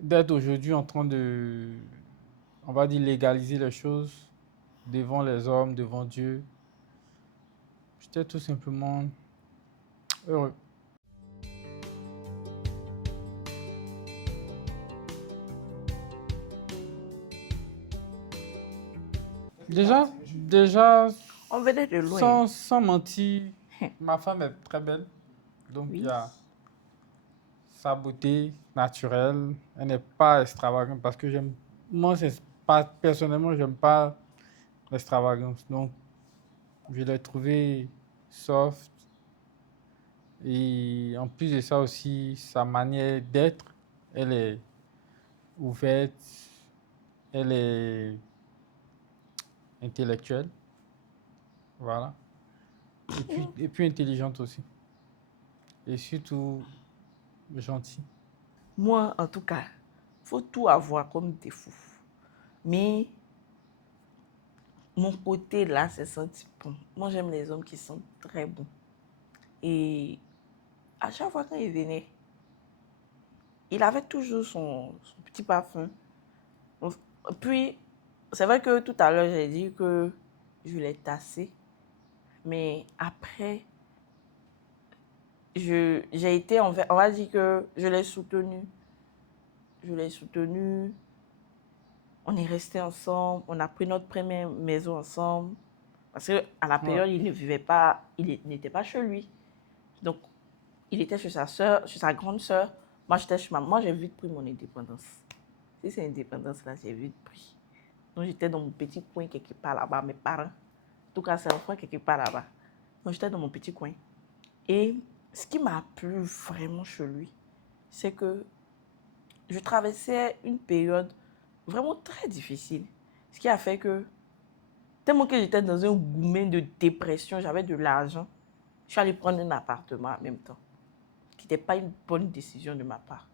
d'être aujourd'hui en train de, on va dire, légaliser les choses devant les hommes, devant Dieu. J'étais tout simplement heureux. Déjà, On venait de loin. sans mentir, ma femme est très belle. Donc, Oui. il y a sa beauté naturelle. Elle n'est pas extravagante parce que moi, personnellement, j'aime pas l'extravagance. Donc, je l'ai trouvée soft. Et en plus de ça aussi, sa manière d'être, elle est ouverte, elle est intellectuelle. Voilà. Et puis intelligente aussi. Et surtout gentille. Moi, en tout cas, faut tout avoir comme défaut. Mais mon côté là, c'est senti bon. Moi, j'aime les hommes qui sont très bons. Et à chaque fois quand il venait, il avait toujours son petit parfum. Puis, c'est vrai que tout à l'heure, j'ai dit que je l'ai tassé. Mais après, j'ai été, on va dire que je l'ai soutenu. Je l'ai soutenu. On est restés ensemble. On a pris notre première maison ensemble. Parce qu'à la période, il ne vivait pas, il n'était pas chez lui. Donc, il était chez sa soeur, chez sa grande soeur. Moi, j'étais chez moi. Moi, j'ai vite pris mon indépendance. Si c'est indépendance-là, j'ai vite pris. Donc, j'étais dans mon petit coin quelque part là-bas. Mes parents, en tout cas, c'est enfant quelque part là-bas. Donc, j'étais dans mon petit coin. Et ce qui m'a plu vraiment chez lui, c'est que je traversais une période vraiment très difficile. Ce qui a fait que, tellement que j'étais dans un gourmet de dépression, j'avais de l'argent, je suis allée prendre un appartement en même temps, qui n'était pas une bonne décision de ma part.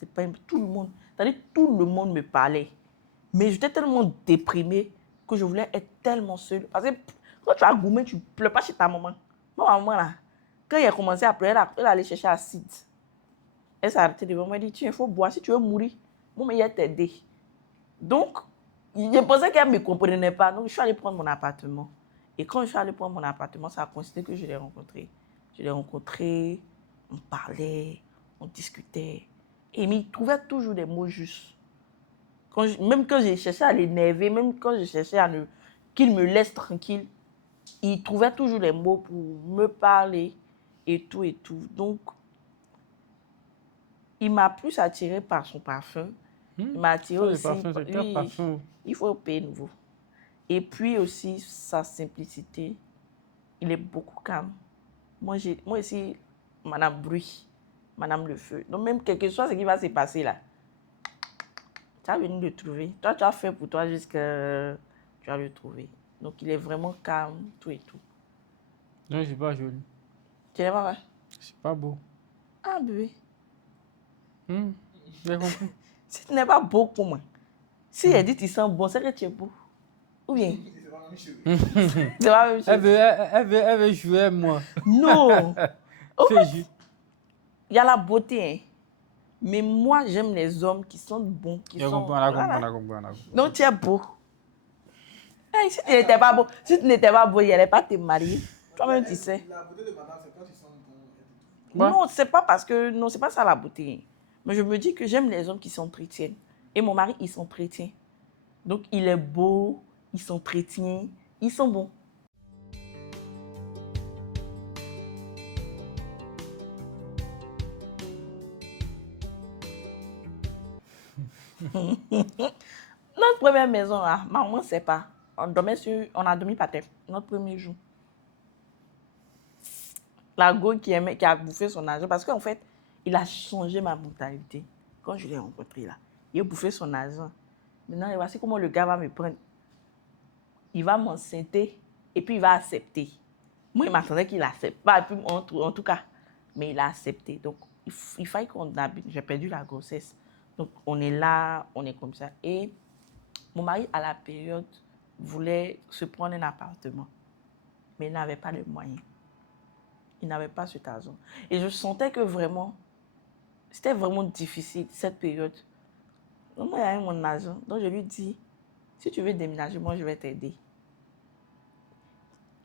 C'était pas tout le monde. C'est-à-dire tout le monde me parlait. Mais j'étais tellement déprimée que je voulais être tellement seule. Parce que quand tu as gourmé, tu ne pleures pas chez ta maman. Ma maman, là, quand elle a commencé à pleurer, elle allait chercher acide. Elle s'est arrêtée devant moi et dit, tiens, il faut boire. Si tu veux mourir, moi, mais il t'aider. Donc, je pensais qu'elle ne me comprenait pas. Donc, je suis allée prendre mon appartement. Et quand je suis allée prendre mon appartement, ça a coïncidé que je l'ai rencontré. Je l'ai rencontré, on parlait, on discutait. Et il trouvait toujours des mots justes. Même quand j'ai cherché à l'énerver, même quand j'ai cherché qu'il me laisse tranquille, il trouvait toujours les mots pour me parler et tout et tout. Donc, il m'a plus attiré par son parfum. Il m'a attiré aussi. Parfum. Il faut payer nouveau. Et puis aussi, sa simplicité. Il est beaucoup calme. Moi ici, Madame Bruit, Madame Le Feu. Donc, même quel que soit ce qui va se passer là, tu as venu le trouver. Toi, tu as fait pour toi jusqu'à tu vas le trouver. Donc, il est vraiment calme, tout et tout. Non, je ne suis pas joli. Tu n'es pas vrai? Je ne suis pas beau. Ah, bébé. J'ai compris. Si tu n'es pas beau pour moi, si elle dit que tu sens bon, c'est que tu es beau. Ou bien? C'est pas la même chose. Elle veut jouer avec moi. Non. C'est juste. Il y a la beauté, hein. Mais moi, j'aime les hommes qui sont bons, qui On sont... a compris. Donc, tu es beau. Hey, si tu n'étais pas beau, il n'allait pas te marier. Toi-même, tu sais. La beauté de madame, c'est quand ils sont bons. Non, c'est pas parce que... Non, c'est pas ça la beauté. Mais je me dis que j'aime les hommes qui s'entretiennent. Et mon mari, il s'entretient. Donc, il est beau, il s'entretient, ils sont bons. Notre première maison, là, maman ne sait pas. On a dormi par terre, notre premier jour. La go qui a bouffé son argent, parce qu'en fait, il a changé ma mentalité. Quand je l'ai rencontré là, il a bouffé son argent. Maintenant, voici comment le gars va me prendre. Il va m'enceinter et puis il va accepter. Moi, il m'attendait qu'il accepte pas, en tout cas. Mais il a accepté. Donc, il fallait qu'on habite. J'ai perdu la grossesse. Donc, on est là, on est comme ça. Et mon mari, à la période, voulait se prendre un appartement. Mais il n'avait pas les moyens. Il n'avait pas cet argent. Et je sentais que vraiment, c'était vraiment difficile, cette période. Donc, moi, il avait mon argent. Donc, je lui dis, si tu veux déménager, moi, je vais t'aider.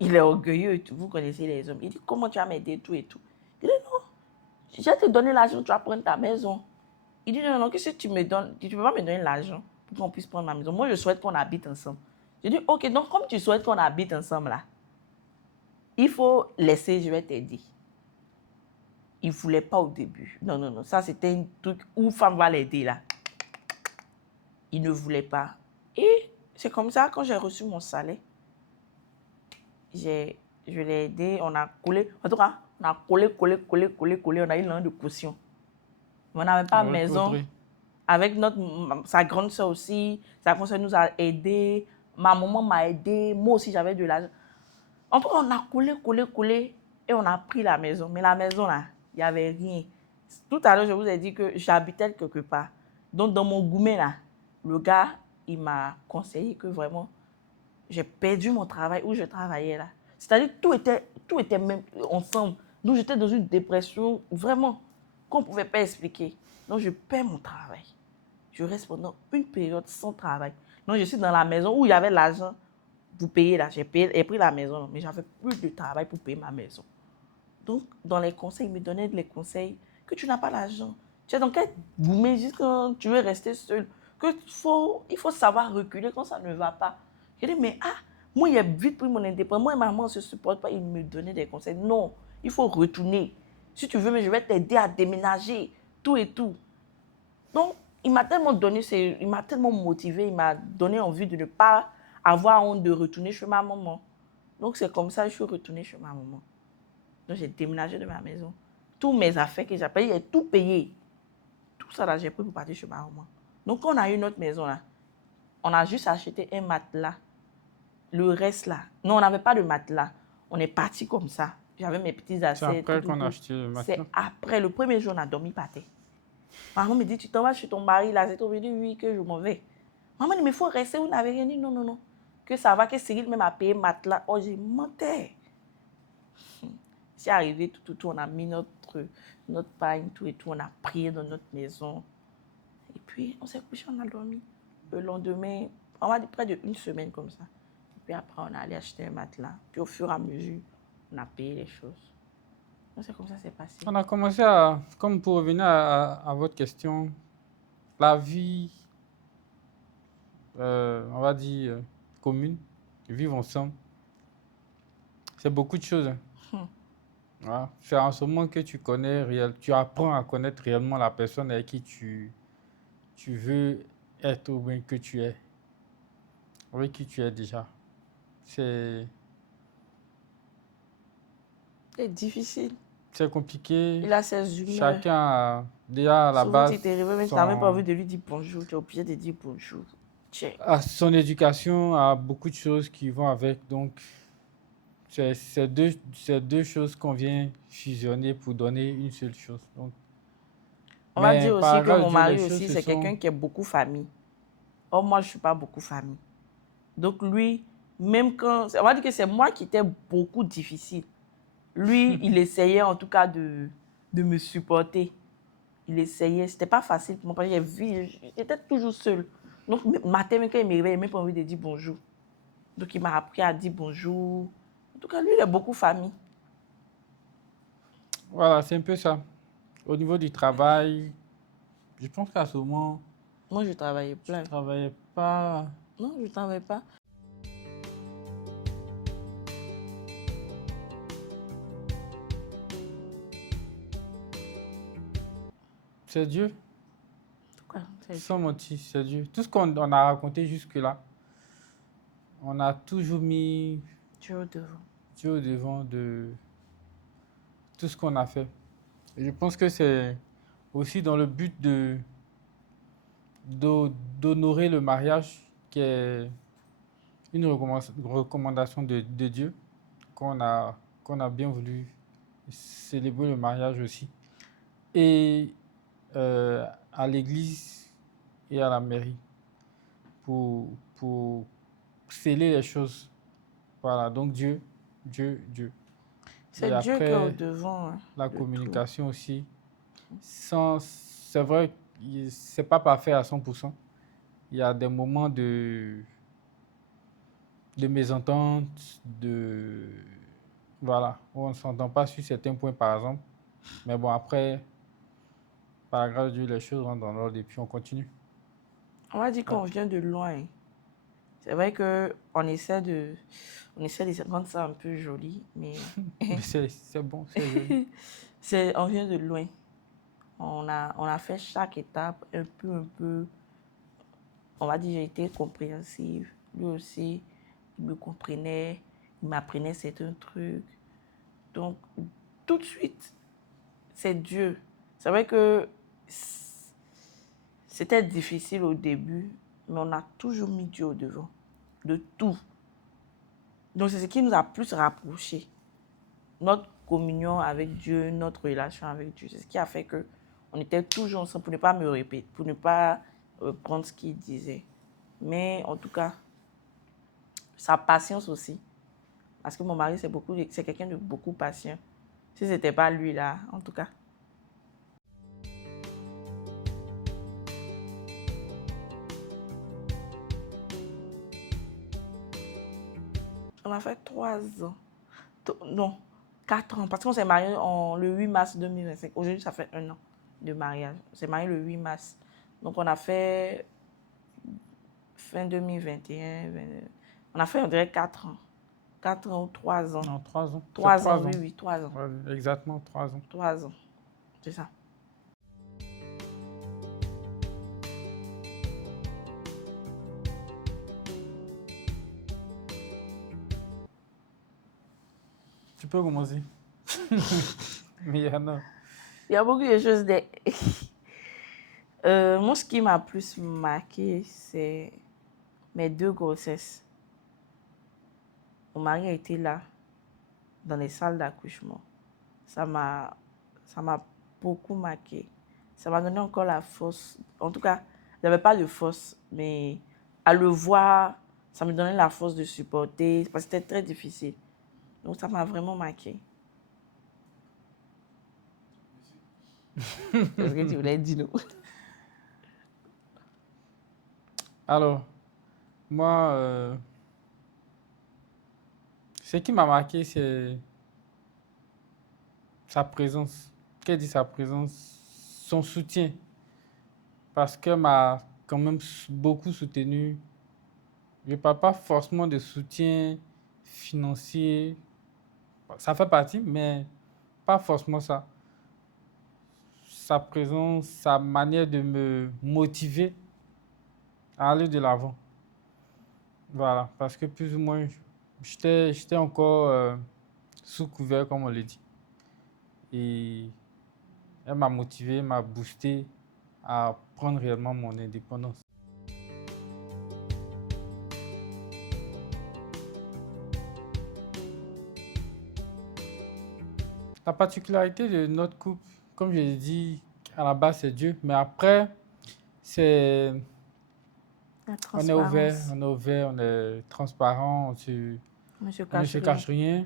Il est orgueilleux, vous connaissez les hommes. Il dit, comment tu vas m'aider, tout et tout. Il dit, non, je vais te donner l'argent, tu vas prendre ta maison. Il dit, non, qu'est-ce que tu me donnes? Tu ne peux pas me donner l'argent pour qu'on puisse prendre ma maison. Moi, je souhaite qu'on habite ensemble. Je dis, ok, donc comme tu souhaites qu'on habite ensemble, là, il faut laisser, je vais t'aider. Il ne voulait pas au début. Non, ça c'était un truc où femme va l'aider, là. Il ne voulait pas. Et c'est comme ça, quand j'ai reçu mon salaire, je l'ai aidé, on a collé. En tout cas, on a collé. On a eu l'an de caution. On n'avait pas de maison. Avec sa grande soeur aussi, sa grande soeur nous a aidés. Ma maman m'a aidé. Moi aussi, j'avais de l'argent. En tout cas, on a collé et on a pris la maison. Mais la maison, là, il n'y avait rien. Tout à l'heure, je vous ai dit que j'habitais quelque part. Donc, dans mon gourmet, là, le gars, il m'a conseillé que vraiment, j'ai perdu mon travail où je travaillais, là. C'est-à-dire que tout était même ensemble. Donc, j'étais dans une dépression, vraiment, qu'on ne pouvait pas expliquer. Donc, je perds mon travail. Je reste pendant une période sans travail. Donc, je suis dans la maison où il y avait l'argent pour payer, là. J'ai pris la maison, mais j'avais plus de travail pour payer ma maison. Donc, dans les conseils, il me donnait les conseils que tu n'as pas l'argent. Tu es dans quel gourmet juste quand tu veux rester seul. Il faut savoir reculer quand ça ne va pas. Je dis, mais moi, il a vite pris mon indépendance. Moi et maman ne se supportent pas. Il me donnait des conseils. Non, il faut retourner. Si tu veux, mais je vais t'aider à déménager, tout et tout. Donc, il m'a tellement donné, il m'a tellement motivé, il m'a donné envie de ne pas avoir honte de retourner chez ma maman. Donc, c'est comme ça que je suis retournée chez ma maman. Donc, j'ai déménagé de ma maison. Tous mes affaires que j'ai payées, j'ai tout payé. Tout ça, là, j'ai pris pour partir chez ma maman. Donc, quand on a eu notre maison, là, on a juste acheté un matelas. Le reste, là, non, on n'avait pas de matelas. On est parti comme ça. J'avais mes petits assiettes. C'est après qu'on a acheté le matelas. C'est après, le premier jour, on a dormi par terre. Maman me dit, tu t'en vas chez ton mari, là, c'est trop. Je dis, oui, que je m'en vais. Maman dit, mais il faut rester, vous n'avez rien dit. Non, non, non. Que ça va, que Cyril même a payé matelas. Oh, j'ai menti. C'est arrivé, tout, on a mis notre pagne, tout et tout, on a prié dans notre maison. Et puis, on s'est couché, on a dormi. Le lendemain, on va dire près d'une semaine comme ça. Et puis après, on est allé acheter un matelas. Puis au fur et à mesure, on a payé les choses. Donc, c'est comme ça que c'est passé. On a commencé à, comme pour revenir à votre question, la vie, on va dire, commune, vivre ensemble, c'est beaucoup de choses. Hein. Voilà. C'est en ce moment que tu connais, tu apprends à connaître réellement la personne avec qui tu veux être ou bien que tu es, avec qui tu es déjà. C'est difficile. C'est compliqué. Il a ses humeurs. Chacun a déjà à la Souvent, base. tu t'es réveillé, mais tu n'as même pas envie de lui dire bonjour. Tu es obligé de dire bonjour. Son éducation a beaucoup de choses qui vont avec. Donc, c'est deux choses qu'on vient fusionner pour donner une seule chose. Donc, on va dire aussi que mon mari aussi, c'est quelqu'un qui est beaucoup famille. Or, moi, je ne suis pas beaucoup famille. Donc, lui, même quand... On va dire que c'est moi qui étais beaucoup difficile. Lui, il essayait en tout cas de me supporter. Il essayait. C'était pas facile pour moi parce que j'étais toujours seule. Donc, matin, quand il me réveille, il n'a même pas envie de dire bonjour. Donc, il m'a appris à dire bonjour. En tout cas, lui, il est beaucoup famille. Voilà, c'est un peu ça. Au niveau du travail, je pense qu'à ce moment... Moi, je travaillais plein. Je ne travaillais pas... Non, je ne travaillais pas. C'est Dieu. Pourquoi? Sans mentir, c'est Dieu. Tout ce qu'on a raconté jusque-là, on a toujours mis Dieu au devant. Dieu au devant de tout ce qu'on a fait. Et je pense que c'est aussi dans le but d'honorer le mariage, qui est une recommandation de Dieu, qu'on a bien voulu célébrer le mariage aussi. Et à l'église et à la mairie pour sceller les choses. Voilà, donc Dieu. C'est Dieu qui est au devant. Hein, la communication tout. Aussi. C'est vrai, c'est pas parfait à 100%. Il y a des moments de mésentente, voilà, où on ne s'entend pas sur certains points, par exemple. Mais bon, après, par la grâce de Dieu, les choses rentrent dans l'ordre et puis on continue. On va dire qu'on vient de loin. C'est vrai qu'on essaie de rendre ça un peu joli, mais... c'est bon, c'est joli. On vient de loin. On a fait chaque étape un peu. On va dire j'ai été compréhensive. Lui aussi, il me comprenait, il m'apprenait certains trucs. Donc, tout de suite, c'est Dieu. C'est vrai que c'était difficile au début, mais on a toujours mis Dieu au devant de tout. Donc, c'est ce qui nous a plus rapprochés. Notre communion avec Dieu, notre relation avec Dieu, c'est ce qui a fait qu'on était toujours ensemble pour ne pas me répéter, pour ne pas prendre ce qu'il disait. Mais en tout cas, sa patience aussi. Parce que mon mari, c'est quelqu'un de beaucoup patient. Si ce n'était pas lui là, en tout cas. On a fait 3 ans. Non, 4 ans. Parce qu'on s'est marié le 8 mars 2025. Aujourd'hui, ça fait 1 an de mariage. On s'est marié le 8 mars. Donc, on a fait fin 2021. On a fait, on dirait, 4 ans. 4 ans ou 3 ans. Non, 3 ans. 3 ans, oui, 3 ans. Ouais, exactement, 3 ans. 3 ans. C'est ça. Tu peux commencer. Mais il y a beaucoup de choses. Moi, ce qui m'a plus marqué, c'est mes 2 grossesses. Mon mari a été là, dans les salles d'accouchement. Ça m'a beaucoup marqué. ça m'a donné encore la force. En tout cas, j'avais pas de force, mais à le voir, ça me donnait la force de supporter, parce que c'était très difficile. Donc, ça m'a vraiment marqué. C'est ce que tu voulais dire, nous. Alors, moi, ce qui m'a marqué, c'est sa présence. Qu'elle dit sa présence, son soutien. Parce qu'elle m'a quand même beaucoup soutenu. Je ne parle pas forcément de soutien financier. Ça fait partie, mais pas forcément ça. Sa présence, sa manière de me motiver à aller de l'avant. Voilà, parce que plus ou moins, j'étais encore sous couvert, comme on le dit. Et elle m'a motivé, m'a boosté à prendre réellement mon indépendance. La particularité de notre couple, comme je l'ai dit, à la base, c'est Dieu. Mais après, c'est La on est ouvert, transparence. on est transparent, On ne se on ne cache se rien. cache rien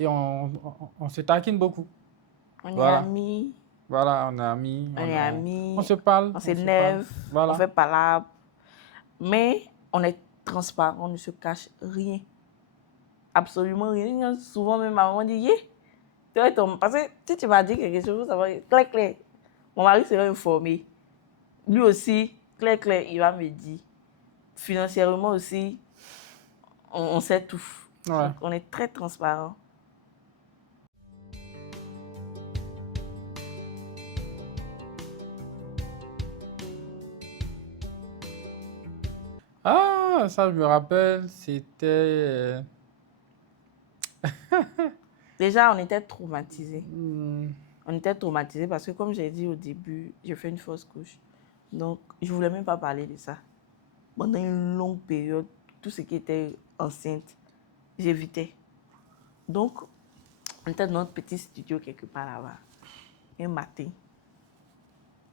et on se taquine beaucoup. On est Voilà. amis, Voilà, on est amis, on est amis, on se parle, on on se parle. s'énerve, on Voilà. fait palabre. Mais on est transparent, on ne se cache rien. Absolument rien. Souvent, même ma maman dit, yeah. Parce que si tu m'as dit quelque chose, ça va être clair, clair. Mon mari sera informé. Lui aussi, clair, clair, il va me dire. Financièrement aussi, on sait tout. Ouais. Donc, on est très transparent. Ah, ça, je me rappelle, c'était... Déjà, on était traumatisés. hmm, On était traumatisés parce que, comme j'ai dit au début, j'ai fait une fausse couche. Donc, je ne voulais même pas parler de ça. Pendant une longue période, tout ce qui était enceinte, j'évitais. Donc, on était dans notre petit studio quelque part là-bas. Un matin.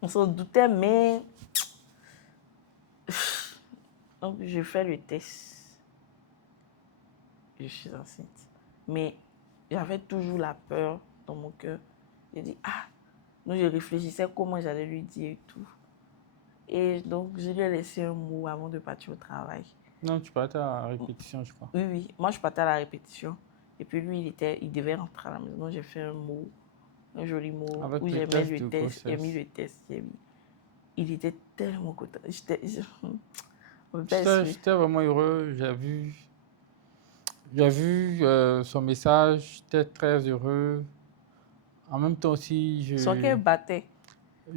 On s'en doutait, mais... Donc, je fais le test. Je suis enceinte. Mais j'avais toujours la peur dans mon cœur. J'ai dit, ah, donc je réfléchissais comment j'allais lui dire et tout. Et donc, je lui ai laissé un mot avant de partir au travail. Non, tu partais à la répétition, je crois. Oui, oui. Moi, je partais à la répétition. Et puis lui, il devait rentrer à la maison. Donc, j'ai fait un mot, un joli mot, Avec où le j'ai mis test le de test. J'ai mis grossesse. le test. Il était tellement content. On peut pas J'étais expliquer. j'étais vraiment heureux. J'ai vu son message. J'étais très heureux. En même temps aussi, Son cœur battait. On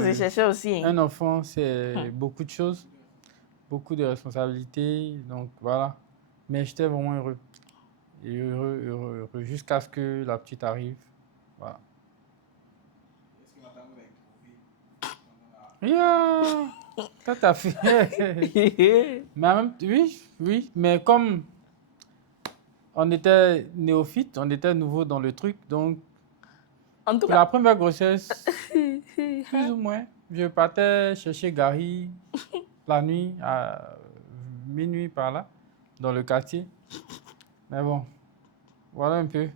se cherchait aussi. Hein. un enfant, c'est beaucoup de choses, beaucoup de responsabilités. Donc voilà. Mais j'étais vraiment heureux. Et heureux. Jusqu'à ce que la petite arrive. Voilà. Est-ce que madame va être Yeah! Toi, t'as fait. Mais en même oui. Mais comme on était néophytes, on était nouveau dans le truc. Donc, En tout pour cas, la première grossesse, plus ou moins, je partais chercher Gary la nuit, à minuit par là, dans le quartier. Mais bon, voilà un peu.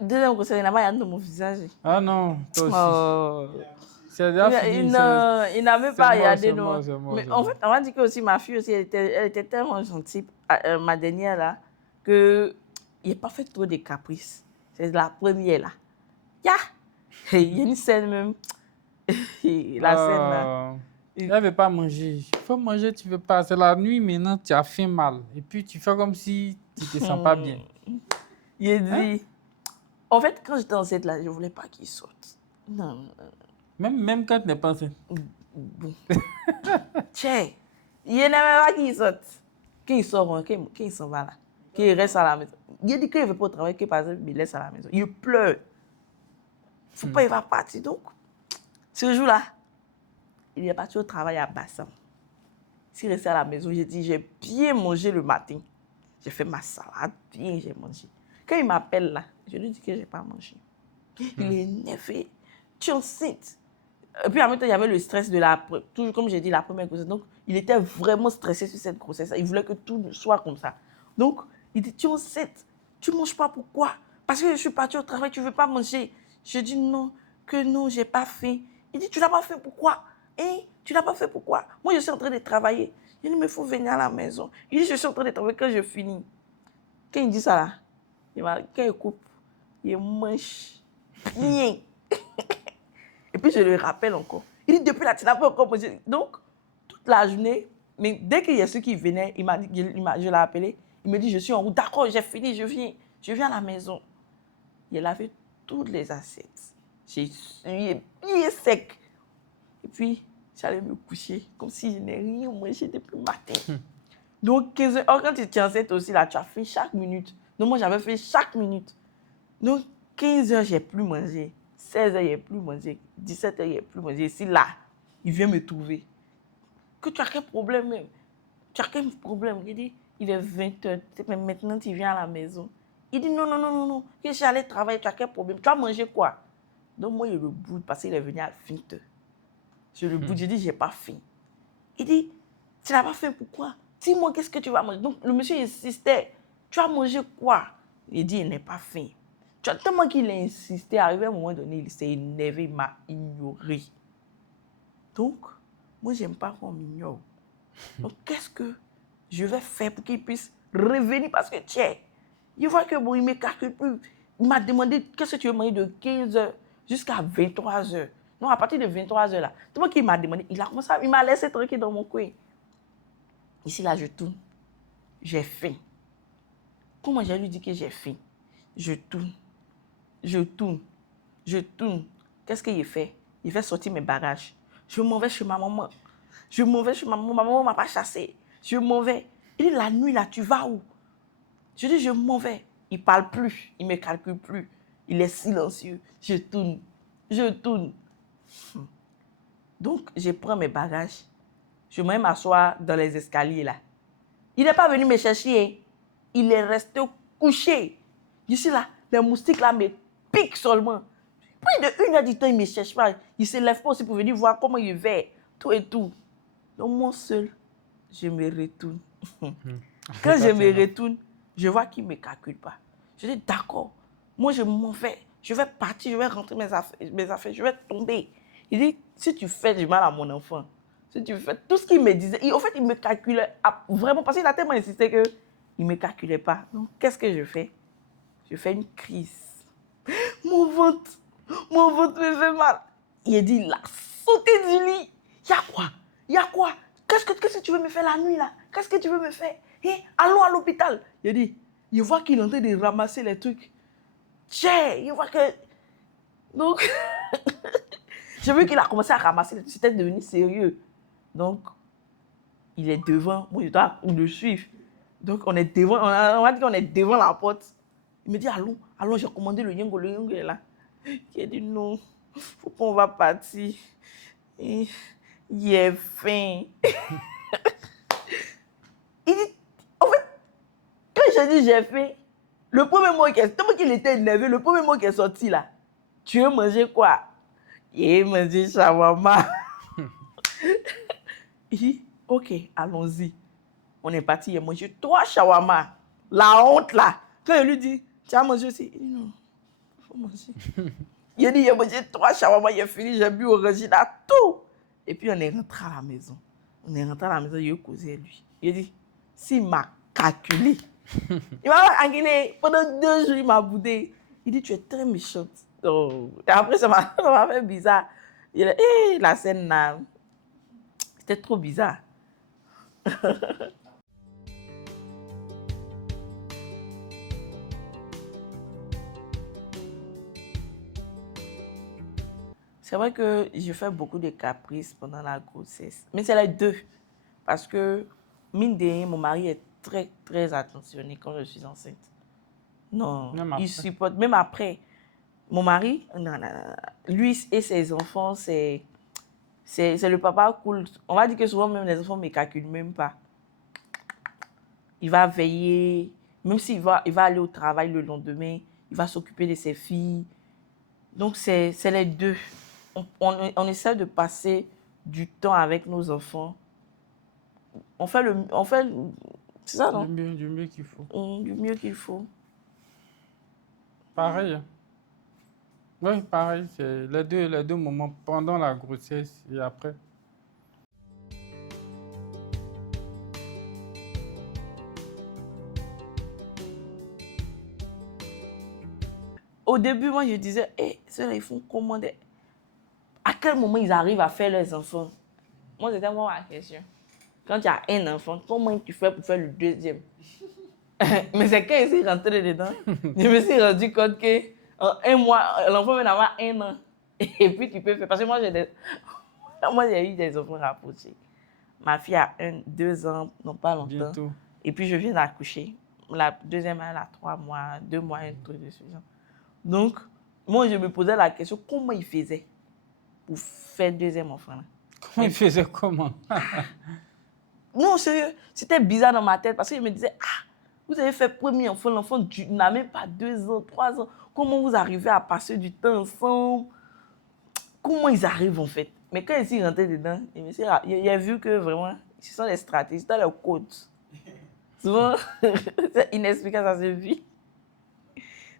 deuxième conseil, il n'a pas regardé dans mon visage. Ah non, toi aussi. Oh. C'est déjà fini. Non, il n'avait pas regardé. C'est Non. mort, c'est mort, Mais c'est en mort. fait, on m'a dit que aussi ma fille aussi, elle était tellement gentille, ma dernière là, que il n'a pas fait trop de caprices. C'est la première là. Ya! Il y a une scène même. La scène là. Elle ne veut pas manger. Il faut manger, tu ne veux pas. C'est la nuit maintenant, tu as faim mal. Et puis tu fais comme si tu ne te sens pas bien. Il a dit. En fait, quand j'étais enceinte là, je ne voulais pas qu'il sorte. Non. Même quand tu n'es pas enceinte. Bon. Tiens, il n'aimait pas qu'il sorte. Quand il sort, quand il s'en va là, qu'il reste à la maison. Il a dit qu'il ne veut pas au travail, qu'il par exemple, il laisse à la maison. Il pleure. Faut pas, il va partir. Donc, ce jour-là, il est parti au travail à Bassam. S'il restait à la maison, j'ai dit, j'ai bien mangé le matin. J'ai fait ma salade, bien j'ai mangé. Quand il m'appelle là, je lui dis que je n'ai pas mangé. Il est énervé. Tu es enceinte. Et puis en même temps, il y avait le stress de toujours comme j'ai dit, la première grossesse. Donc, il était vraiment stressé sur cette grossesse. Il voulait que tout soit comme ça. Donc, il dit, tu es enceinte, tu ne manges pas, pourquoi? Parce que je suis partie au travail, tu ne veux pas manger. Je dis non, que non, je n'ai pas faim. Il dit, tu ne l'as pas fait, pourquoi? Hein? Tu ne l'as pas fait, pourquoi? Moi, je suis en train de travailler. Il dit, mais il faut venir à la maison. Il dit, je suis en train de travailler quand je finis. Quand il dit ça, là, quand il coupe, il mange bien. Et puis, je le rappelle encore. Il dit, depuis là, tu n'as pas encore mangé. Donc, toute la journée, mais dès qu'il y a ceux qui venaient, je l'ai appelé, il me dit, je suis en route. D'accord, j'ai fini, je viens à la maison. Il avait toutes les assiettes. J'ai essuyé bien sec. Et puis, j'allais me coucher comme si je n'ai rien mangé depuis le matin. Donc, 15 heures, quand tu es enceinte aussi, là, tu as fait chaque minute. Donc, moi, j'avais fait chaque minute. Donc, 15 heures, je n'ai plus mangé. 16 heures, il n'y a plus mangé. 17 heures, il n'y a plus mangé. Ici, là, il vient me trouver. Que tu as quel problème même? Tu as quel problème? Il dit, il est 20 heures. Maintenant, tu viens à la maison. Il dit, non, non, non, non, non. Que j'allais travailler, tu as quel problème? Tu as mangé quoi? Donc, moi, il le boude parce qu'il est venu à 20 heures. Je le boude, je dis, je n'ai pas faim. Il dit, tu n'as pas faim, pourquoi? Dis-moi, qu'est-ce que tu vas manger? Donc, le monsieur insistait, tu as mangé quoi? Il dit, il n'est pas faim. Tellement qu'il a insisté, arrivé à un moment donné, il s'est énervé, il m'a ignoré. Donc, moi, je n'aime pas qu'on m'ignore. Donc, qu'est-ce que je vais faire pour qu'il puisse revenir? Parce que, tiens, il voit que bon, il ne me calcule plus. Il m'a demandé, qu'est-ce que tu veux manger de 15 heures jusqu'à 23 heures? Non, à partir de 23 heures, là, tout le monde qui m'a demandé, il m'a laissé tranquille dans mon coin. Ici, là, je tourne. J'ai faim. Comment je lui dis que j'ai faim? Je tourne. Je tourne. Je tourne. Qu'est-ce qu'il fait? Il fait sortir mes bagages. Je m'en vais chez ma maman. Je m'en vais chez ma maman. Ma maman ne m'a pas chassé. Je m'en vais. Il dit, la nuit, là, tu vas où? Je dis, je m'en vais. Il ne parle plus. Il ne me calcule plus. Il est silencieux. Je tourne. Je tourne. Donc, je prends mes bagages. Je vais m'asseoir dans les escaliers, là. Il n'est pas venu me chercher. Il est resté couché. Ici, là, les moustiques, là, me piquent seulement. Plus de 1 heure du temps, il ne me cherche pas. Il ne se lève pas aussi pour venir voir comment il va. Tout et tout. Donc, moi seul, je me retourne. Quand je me retourne, je vois qu'il ne me calcule pas. Je dis, d'accord, moi, je m'en vais. Je vais partir, je vais rentrer mes affaires, je vais tomber. Il dit, si tu fais du mal à mon enfant, si tu fais tout ce qu'il me disait, en fait, il me calculait vraiment, parce qu'il a tellement insisté qu'il ne me calculait pas. Donc, qu'est-ce que je fais? Je fais une crise. Mon ventre me fait mal. Il a dit, il a sauté du lit. Il y a quoi? Il y a quoi? Qu'est-ce que tu veux me faire la nuit là? Qu'est-ce que tu veux me faire? Allons à l'hôpital. Il a dit, il voit qu'il est en train de ramasser les trucs. Tiens, il voit que... Donc, j'ai vu qu'il a commencé à ramasser les trucs. C'était devenu sérieux. Donc, il est devant. Moi, je dois le suivre. Donc, on est devant. On va dire qu'on est devant la porte. Il me dit, allons, j'ai commandé le yongo est là. Il a dit, non, faut pas, on va partir. Et il est faim. Il dit, en fait, quand j'ai dit j'ai faim, le premier mot tellement qu'il était énervé, le premier mot qui est sorti là, tu veux manger quoi? Il m'a dit shawarma. Il dit, ok, allons-y. On est parti, il a mangé 3 shawarma. La honte là. Quand il lui dit, tu as mangé aussi? Il dit, non, il faut manger. Il a dit, il a mangé 3 shawarma, il a fini, j'ai bu original, tout. Et puis on est rentré à la maison. Il a causé lui. Il a dit, s'il m'a calculé, il m'a engueulé. Pendant 2 jours, il m'a boudé. Il dit, tu es très méchante. Oh. Et après, ça m'a fait bizarre. Il a dit, la scène là, c'était trop bizarre. C'est vrai que je fais beaucoup de caprices pendant la grossesse. Mais c'est les deux. Parce que, mine de rien, mon mari est très, très attentionné quand je suis enceinte. Non, il supporte. Même après, mon mari, lui et ses enfants, c'est le papa cool. On va dire que souvent, même les enfants ne me calculent même pas. Il va veiller, même s'il va aller au travail le lendemain, il va s'occuper de ses filles. Donc, c'est les deux. on essaie de passer du temps avec nos enfants. C'est ça, non? Du mieux qu'il faut. Du mieux qu'il faut. Pareil. Oui, pareil. C'est les deux moments pendant la grossesse et après. Au début, moi, je disais, ceux-là, ils font comment? À quel moment ils arrivent à faire leurs enfants? Moi, c'était moi ma question. Quand tu as un enfant, comment tu fais pour faire le deuxième? Mais c'est quand je suis rentrée dedans, je me suis rendu compte que en un mois, l'enfant vient d'avoir 1 an. Et puis tu peux faire. Parce que moi, j'ai eu des enfants rapprochés. Ma fille a 2 ans, non pas longtemps. Bientôt. Et puis je viens d'accoucher. La deuxième, elle a 3 mois, 2 mois, un truc de ce genre. Donc, moi, je me posais la question, comment il faisait pour faire deuxième enfant là? Comment il faisait comment? Non, sérieux, c'était bizarre dans ma tête parce que je me disais, vous avez fait premier enfant, l'enfant n'a même pas 2 ans, 3 ans. Comment vous arrivez à passer du temps ensemble? Comment ils arrivent en fait? Mais quand ils sont rentrés dedans, il a vu que vraiment, ce sont des stratégies, c'est le code. Souvent, c'est inexplicable, ça se vit.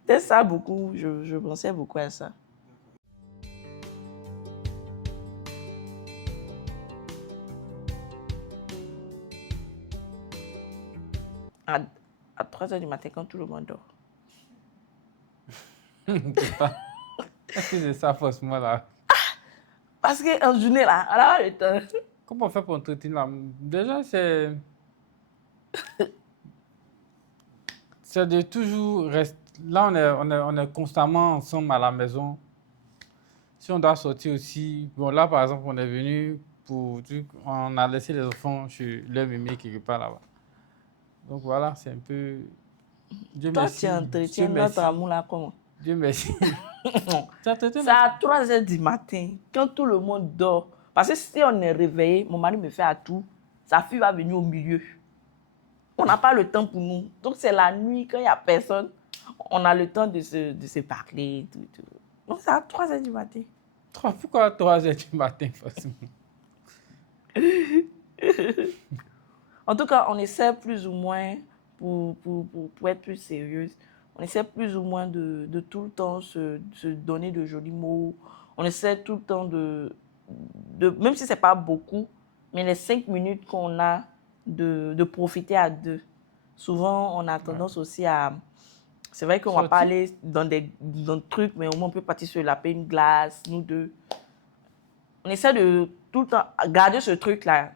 C'était ça beaucoup, je pensais beaucoup à ça. À 3 h du matin, quand tout le monde dort. Est-ce que c'est ça forcément là? Parce qu'en journée, là, on a le temps. Comment on fait pour entretenir la... Déjà, c'est de toujours rester... Là, on est constamment ensemble à la maison. Si on doit sortir aussi... Bon, là, par exemple, on est venu pour... On a laissé les enfants chez leur mémé quelque part là-bas. Donc voilà, c'est un peu... Dieu Toi, merci. tu entretiens Dieu notre merci. amour là comment? Dieu merci. C'est à 3 h du matin, quand tout le monde dort. Parce que si on est réveillé, mon mari me fait à tout, sa fille va venir au milieu. On n'a pas le temps pour nous. Donc c'est la nuit, quand il n'y a personne, on a le temps de se parler. Tout. Donc c'est à 3 h du matin. Pourquoi 3 h du matin, forcément? En tout cas, on essaie plus ou moins, pour être plus sérieuse, on essaie plus ou moins de tout le temps se donner de jolis mots. On essaie tout le temps même si ce n'est pas beaucoup, mais les 5 minutes qu'on a de profiter à deux. Souvent, on a tendance aussi à... C'est vrai qu'on ne va pas aller dans des trucs, mais au moins on peut partir se laper une glace, nous deux. On essaie de tout le temps garder ce truc-là.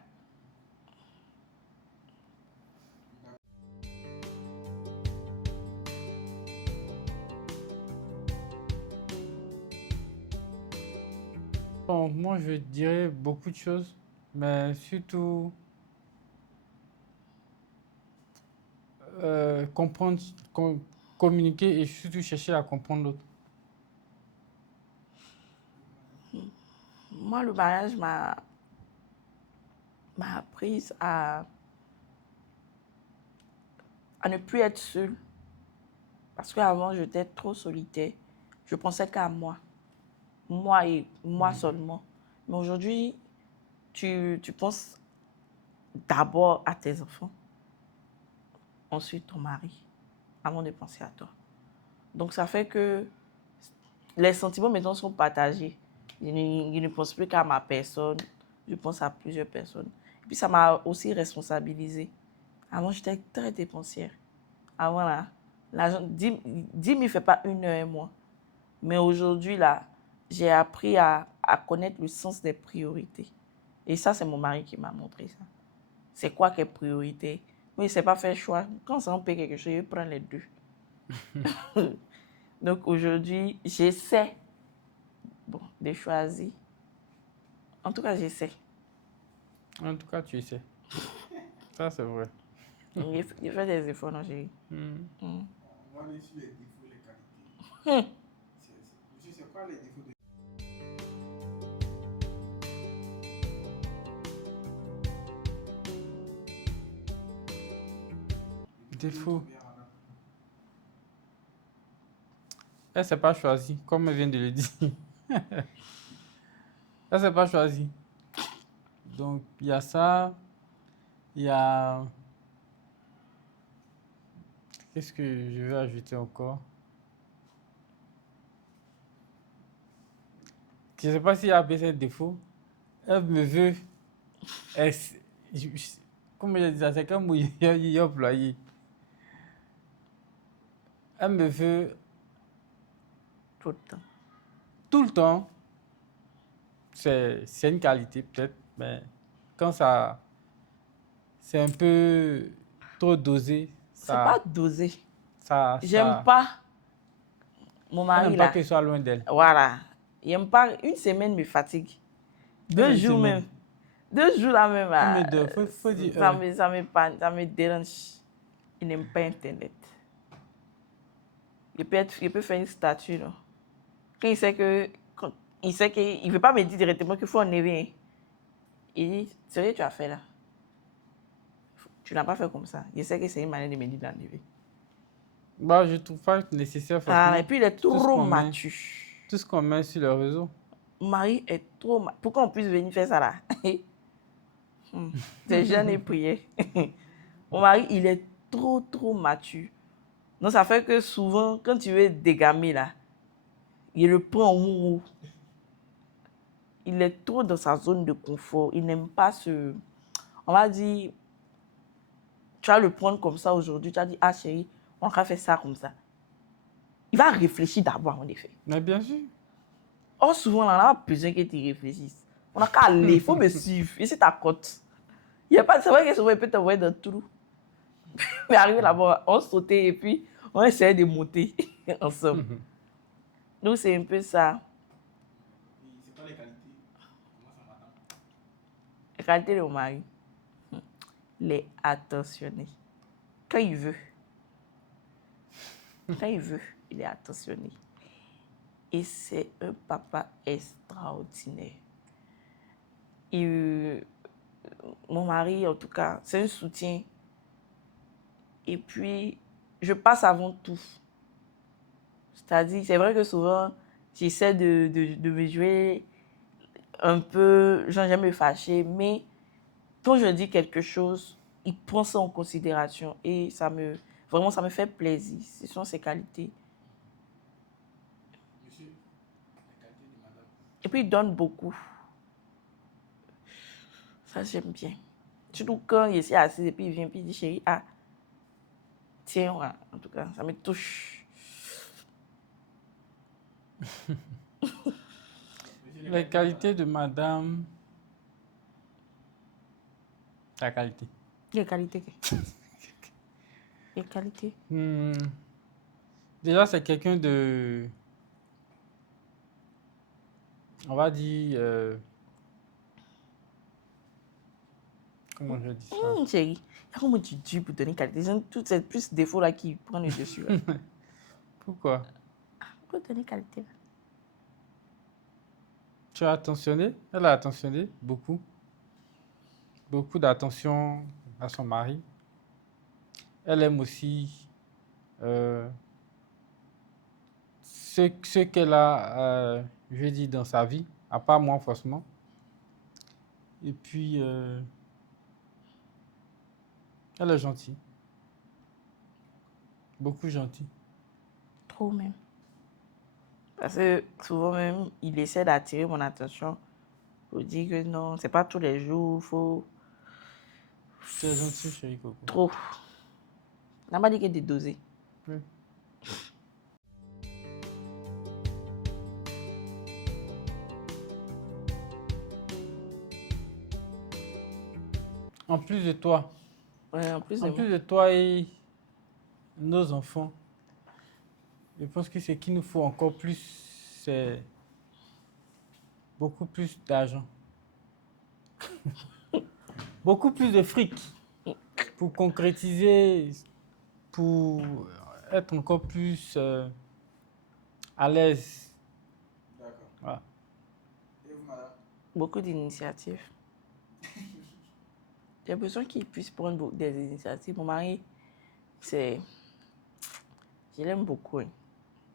Bon, moi, je dirais beaucoup de choses, mais surtout comprendre, communiquer et surtout chercher à comprendre l'autre. Moi, le mariage m'a appris à ne plus être seule. Parce qu'avant, j'étais trop solitaire. Je pensais qu'à moi. Moi et moi seulement. Mais aujourd'hui, tu penses d'abord à tes enfants, ensuite ton mari, avant de penser à toi. Donc ça fait que les sentiments maintenant sont partagés. Je ne pense plus qu'à ma personne, je pense à plusieurs personnes. Et puis ça m'a aussi responsabilisée. Avant, j'étais très dépensière. Avant, là, l'argent, 10 000 ne fait pas 1 heure un mois. Mais aujourd'hui, là, j'ai appris à connaître le sens des priorités. Et ça, c'est mon mari qui m'a montré ça. C'est quoi que priorité? Mais il ne sait pas faire choix. Quand ça on paye quelque chose, il prend les deux. Donc aujourd'hui, j'essaie de choisir. En tout cas, j'essaie. En tout cas, tu sais. Ça, c'est vrai. Il fait des efforts, non, chérie. On va aller sur les défauts et les qualités. C'est quoi les défauts de... Défaut. Elle s'est pas choisie, comme elle vient de le dire. Ça, c'est pas choisi. Donc, il y a ça. Il y a... Qu'est-ce que je vais ajouter encore? Je ne sais pas s'il y a appelé ça un défaut. Elle me veut... elle s- Comment je dis ça? C'est comme il y a employé. Elle me veut Tout le temps. tout le temps. C'est une qualité peut-être, mais quand ça... C'est un peu trop dosé, C'est pas dosé. J'aime ça... pas mon Elle mari n'aime pas là. que je sois loin d'elle. Voilà. Il aime pas. Une semaine me fatigue. Elle, 2 jours semaine. même. 2 jours là même. Combien d'heures? Faut dire heures. Ça me dérange. Il n'aime pas Internet. Il peut faire une statue. Non? Quand il sait qu'il ne veut pas me dire directement qu'il faut enlever. Hein. Il dit, sérieux, tu as fait là. Tu n'as pas fait comme ça. Je sais que c'est une manière de me dire d'enlever. Bah, je trouve pas nécessaire Ah, forcément. et puis il est Tout ce trop qu'on met. mature. Tout ce qu'on met sur le réseau. Mon mari est trop mature. Pourquoi on puisse venir faire ça là? C'est jeune et prier. Mon mari, il est trop mature. Donc ça fait que souvent, quand tu veux dégamer là, il le prend au mou. Il est trop dans sa zone de confort. Il n'aime pas ce... On va dire, tu vas le prendre comme ça aujourd'hui. Tu vas dire, ah chérie, on va faire ça comme ça. Il va réfléchir d'abord en effet. Mais bien sûr. Or, souvent, on n'a pas besoin que tu réfléchisses. On n'a qu'à aller, il faut me suivre. Et c'est ta côte. C'est vrai que souvent, il peut t'envoyer dans tout. Mais arrivé là-bas, on sautait et puis on essayait de monter ensemble. Donc, c'est un peu ça. Et c'est quoi les qualités? Comment ça m'attend? La qualité de mon mari, il est attentionné. Quand il veut, il est attentionné. Et c'est un papa extraordinaire. Et mon mari, en tout cas, c'est un soutien. Et puis, je passe avant tout. C'est-à-dire, c'est vrai que souvent, j'essaie de me jouer un peu, j'aime jamais me fâcher, mais quand je dis quelque chose, il prend ça en considération et vraiment, ça me fait plaisir. Ce sont ses qualités. Monsieur, les qualités de madame. Et puis, il donne beaucoup. Ça, j'aime bien. Surtout quand il est assis et puis il vient et puis il dit, chérie, ah, tiens, ouais. En tout cas, ça me touche. Les qualités de madame. La qualité. Quelle qualité? Quelle qualité? Déjà, c'est quelqu'un de. On va dire. Comment je dis ça? Chérie, il y a comment tu dis pour donner qualité? Toutes ces plus défauts là qui prennent le dessus. Là. Pourquoi? Pour donner qualité. Là. Tu as attentionné? Elle a attentionné beaucoup. Beaucoup d'attention à son mari. Elle aime aussi ce qu'elle a, je dis, dans sa vie, à part moi forcément. Et puis, elle est gentille. Beaucoup gentille. Trop même. Parce que souvent même, il essaie d'attirer mon attention pour dire que non, c'est pas tous les jours, faut Tu es gentille, chérie Coco. trop. On n'a pas dit que de doser. Oui. En plus de toi, Ouais, en plus de en moi. plus de toi et nos enfants, je pense que ce qu'il nous faut encore plus, c'est beaucoup plus d'argent. Beaucoup plus de fric pour concrétiser, pour être encore plus à l'aise. D'accord. Voilà. Et vous, madame? Beaucoup d'initiatives. J'ai besoin qu'il puisse prendre des initiatives. Mon mari, c'est... Je l'aime beaucoup. Hein.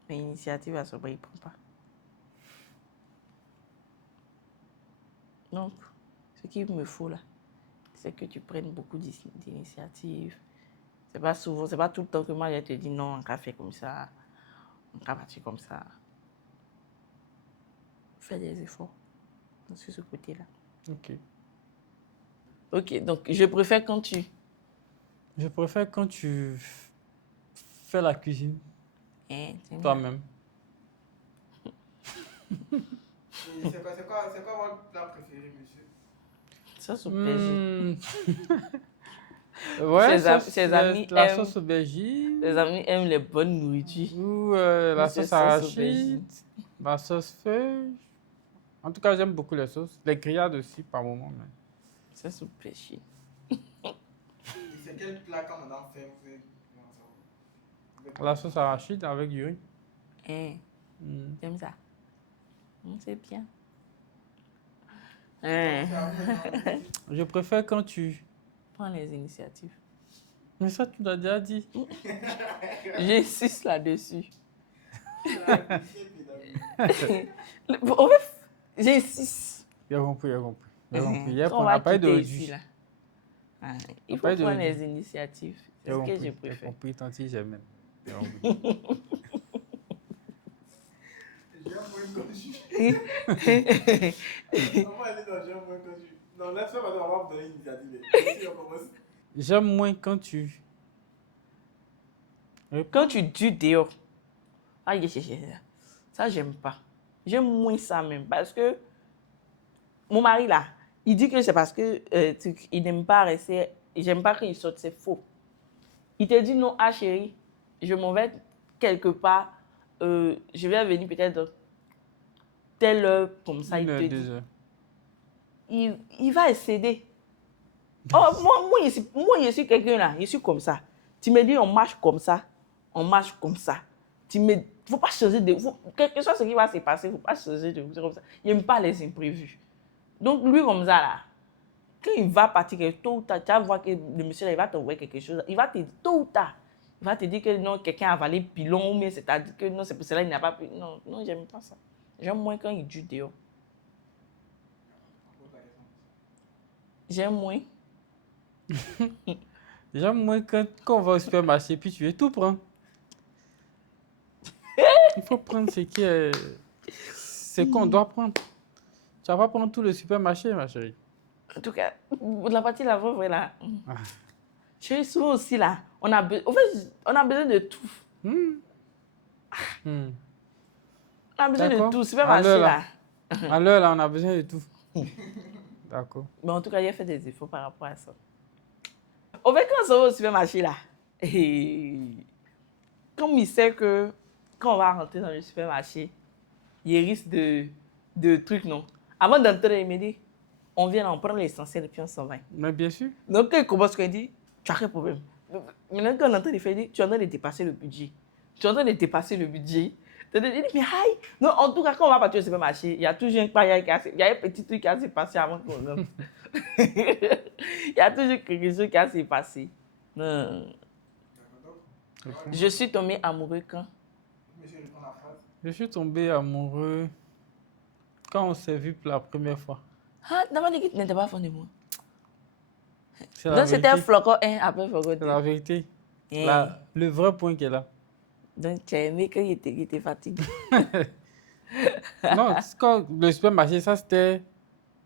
Mais initiative à ce moment, il ne prend pas. Donc, ce qu'il me faut là, c'est que tu prennes beaucoup d'initiatives. C'est pas souvent, c'est pas tout le temps que moi je te dis non, on va faire comme ça, on va partir comme ça. Fais des efforts sur ce côté-là. Ok. Ok, donc je préfère quand tu... Je préfère quand tu fais la cuisine Hein, c'est bien. toi-même. Et c'est quoi votre plat préféré, monsieur? Ça, c'est aubergine. Ouais, Ses amis la aiment... sauce aubergine. Les amis aiment les bonnes nourritures. Ou la C'est sauce sauce arachide, aubergine. la sauce feuille. En tout cas, j'aime beaucoup les sauces. Les grillades aussi, par moment. Mais... Ça, c'est aubergine. Et c'est quel plat quand madame fait, vous êtes... La sauce arachide avec du riz. Hein, Mm. j'aime ça. C'est bien. C'est Hein. à vous maintenant. Je préfère quand tu... Prends les initiatives. Mais ça, tu l'as déjà dit. J'insiste là-dessus. La cuisine pédagogique. En fait, j'insiste. J'ai compris, j'ai compris. J'ai compris. Hier, On on va n'a pas eu quitter d'aujourd'hui. ici, là. Ah, il faut Pas prendre d'aujourd'hui. les initiatives. C'est J'ai ce que compris, je j'ai préfère. compris, tant pis, j'ai même. J'ai compris. J'aime moins quand on va aller dans j'aime moins quand non, laisse ça, madame, on va vous donner une initiative. Si on commence. J'aime moins quand tu... Quand tu dis dehors, ah, ça, j'aime pas. J'aime moins ça même. Parce que mon mari, là, il dit que c'est parce que il n'aime pas rester. J'aime pas qu'il sorte, c'est faux. Il te dit non, ah chérie, je m'en vais quelque part. Je vais venir peut-être telle heure, comme ça, Une heure, il te 2 dit. heures. Il va céder. Oh, moi, je suis quelqu'un là, je suis comme ça. Tu me dis, on marche comme ça, on marche comme ça. Il ne faut pas changer de... Quel que soit ce qui va se passer, il ne faut pas changer de... Comme ça. Il n'aime pas les imprévus. Donc, lui, comme ça, là, quand il va partir, tôt ou tard, tu vas voir que le monsieur, là, il va t'envoyer quelque chose. Il va te dire, tôt ou tard, il va te dire que non, quelqu'un a avalé pilon, mais c'est-à-dire que non, c'est pour cela qu'il n'a pas pu... Non, non, j'aime pas ça. J'aime moins quand il dure dehors. J'aime moins. J'aime moins quand on va au supermarché, puis tu veux tout prendre. Il faut prendre ce qu'on doit prendre. Tu vas pas prendre tout le supermarché, ma chérie. En tout cas, la partie là, vrai là. Ah. Chérie, souvent aussi là, en fait, on a besoin de tout. Hmm. Hmm. On a besoin de D'accord. tout. Supermarché À l'heure, là. À l'heure, là, on a besoin de tout. D'accord. Mais en tout cas, il a fait des efforts par rapport à ça. En fait, quand on va au supermarché là, et comme il sait que quand on va rentrer dans le supermarché, il risque de trucs, non. Avant d'entrer, il me dit, on vient, on prend l'essentiel et puis on s'en va. Mais bien sûr. Donc, quand il commence, il dit, tu as quel problème? Maintenant, quand on entend, il fait, il dit, tu es en train de dépasser le budget. Tu es en train de dépasser le budget. Il dit, mais aïe! Non, en tout cas, quand on va partir au supermarché, il y a toujours un parier qui il y a un petit truc qui a s'est passé avant qu'on entre. Il y a toujours quelque chose qui a s'est passé. Non. Je suis tombée amoureux quand? Monsieur, répond la phrase. Je suis tombé amoureux quand on s'est vu pour la première fois. Ah, d'abord, dit que tu n'étais pas fan de moi. C'est la Donc, c'était un vérité. flocon 1, après flocon C'est 2. la vérité. Eh. Le vrai point qui est là. Donc, tu as aimé quand il était fatigué. Non, c'est quand le supermarché, ça c'était